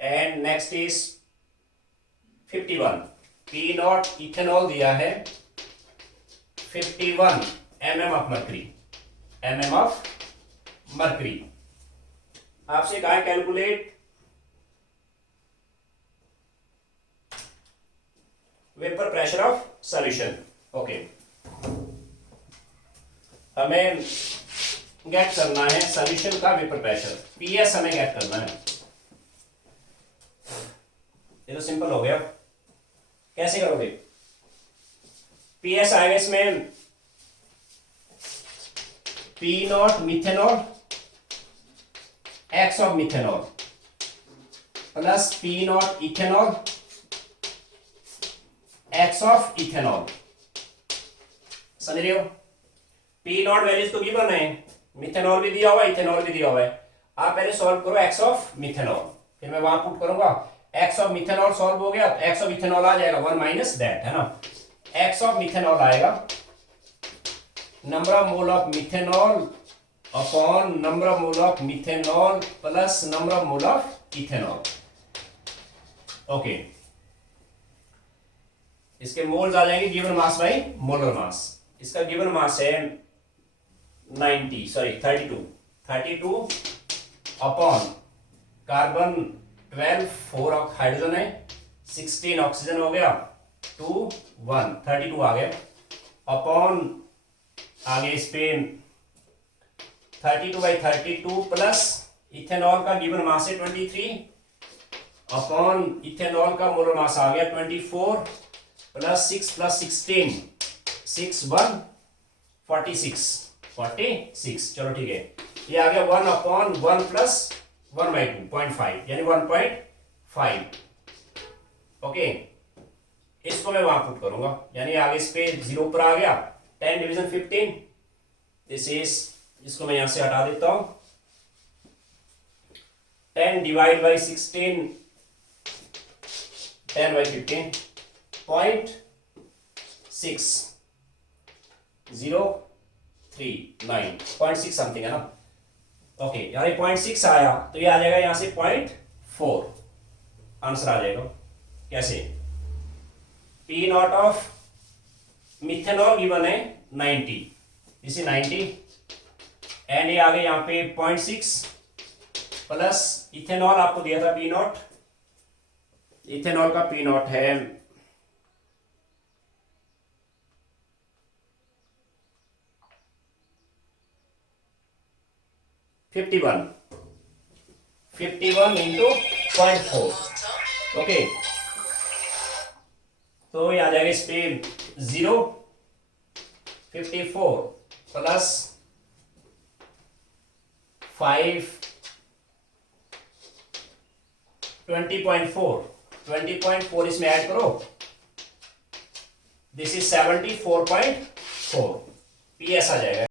and next is 51। P not ethanol दिया है 51 mm of mercury, आपसे कहा है calculate vapour pressure of solution. Okay, हमें गेट करना है सॉल्यूशन का वेपर प्रेशर, पीएस हमें गेट करना है। ये तो सिंपल हो गया, कैसे करोगे? पीएस आएगा इसमें P not methanol X of methanol plus P not ethanol x of ethanol. समझ रहे हो? पी नॉट वैल्यूज तो गिवन है, मिथेनॉल भी दिया हुआ है, इथेनॉल भी दिया हुआ है। आप पहले सॉल्व करो एक्स ऑफ मिथेनॉल, फिर मैं वहां पुट करूंगा। एक्स ऑफ मिथेनॉल सॉल्व हो गया, एक्स ऑफ इथेनॉल आ जाएगा 1 माइनस दैट, है ना। एक्स ऑफ मिथेनॉल आएगा number of mole of methanol upon number of mole of methanol plus number of mole of ethanol. Okay, इसके मोल्स आ जाएंगे given mass by molar mass. इसका गिवन मास है 32 अपॉन कार्बन 12, 4 हाइड्रोजन है, 16 ऑक्सीजन हो गया, 2 1 32 आ गया अपॉन आगे इस पे 32/32 प्लस इथेनॉल का गिवन मास है 23 अपॉन इथेनॉल का मोलर मास आ गया 24 प्लस 6 प्लस 16 6 1 46। चलो ठीक है, ये आ गया 1 अपॉन 1 प्लस 1/2 0.5 यानी 1.5। ओके, इसको मैं वहां पुट करूंगा, यानी आगे इस पे 0 पर आ गया। 10 डिवीजन 15, दिस इज, इसको मैं यहां से हटा देता हूं। 10 डिवाइड बाई 16, 10/15 0.609 समथिंग है ना। ओके, यानी 0.6 आया तो ये आ जाएगा यहां से 0.4 आंसर आ जाएगा। कैसे? P not of methanol given है 90, इसी 90 एंड ये आ गए यहां पे 0.6 प्लस इथेनॉल आपको दिया था पी नॉट, इथेनॉल का पी नॉट है 51 इंटू 0.4। ओके, तो ये आ जाएगा इस पे 0 54 प्लस 5 20.4 इसमें ऐड करो, दिस इज 74.4 पीएस आ जाएगा।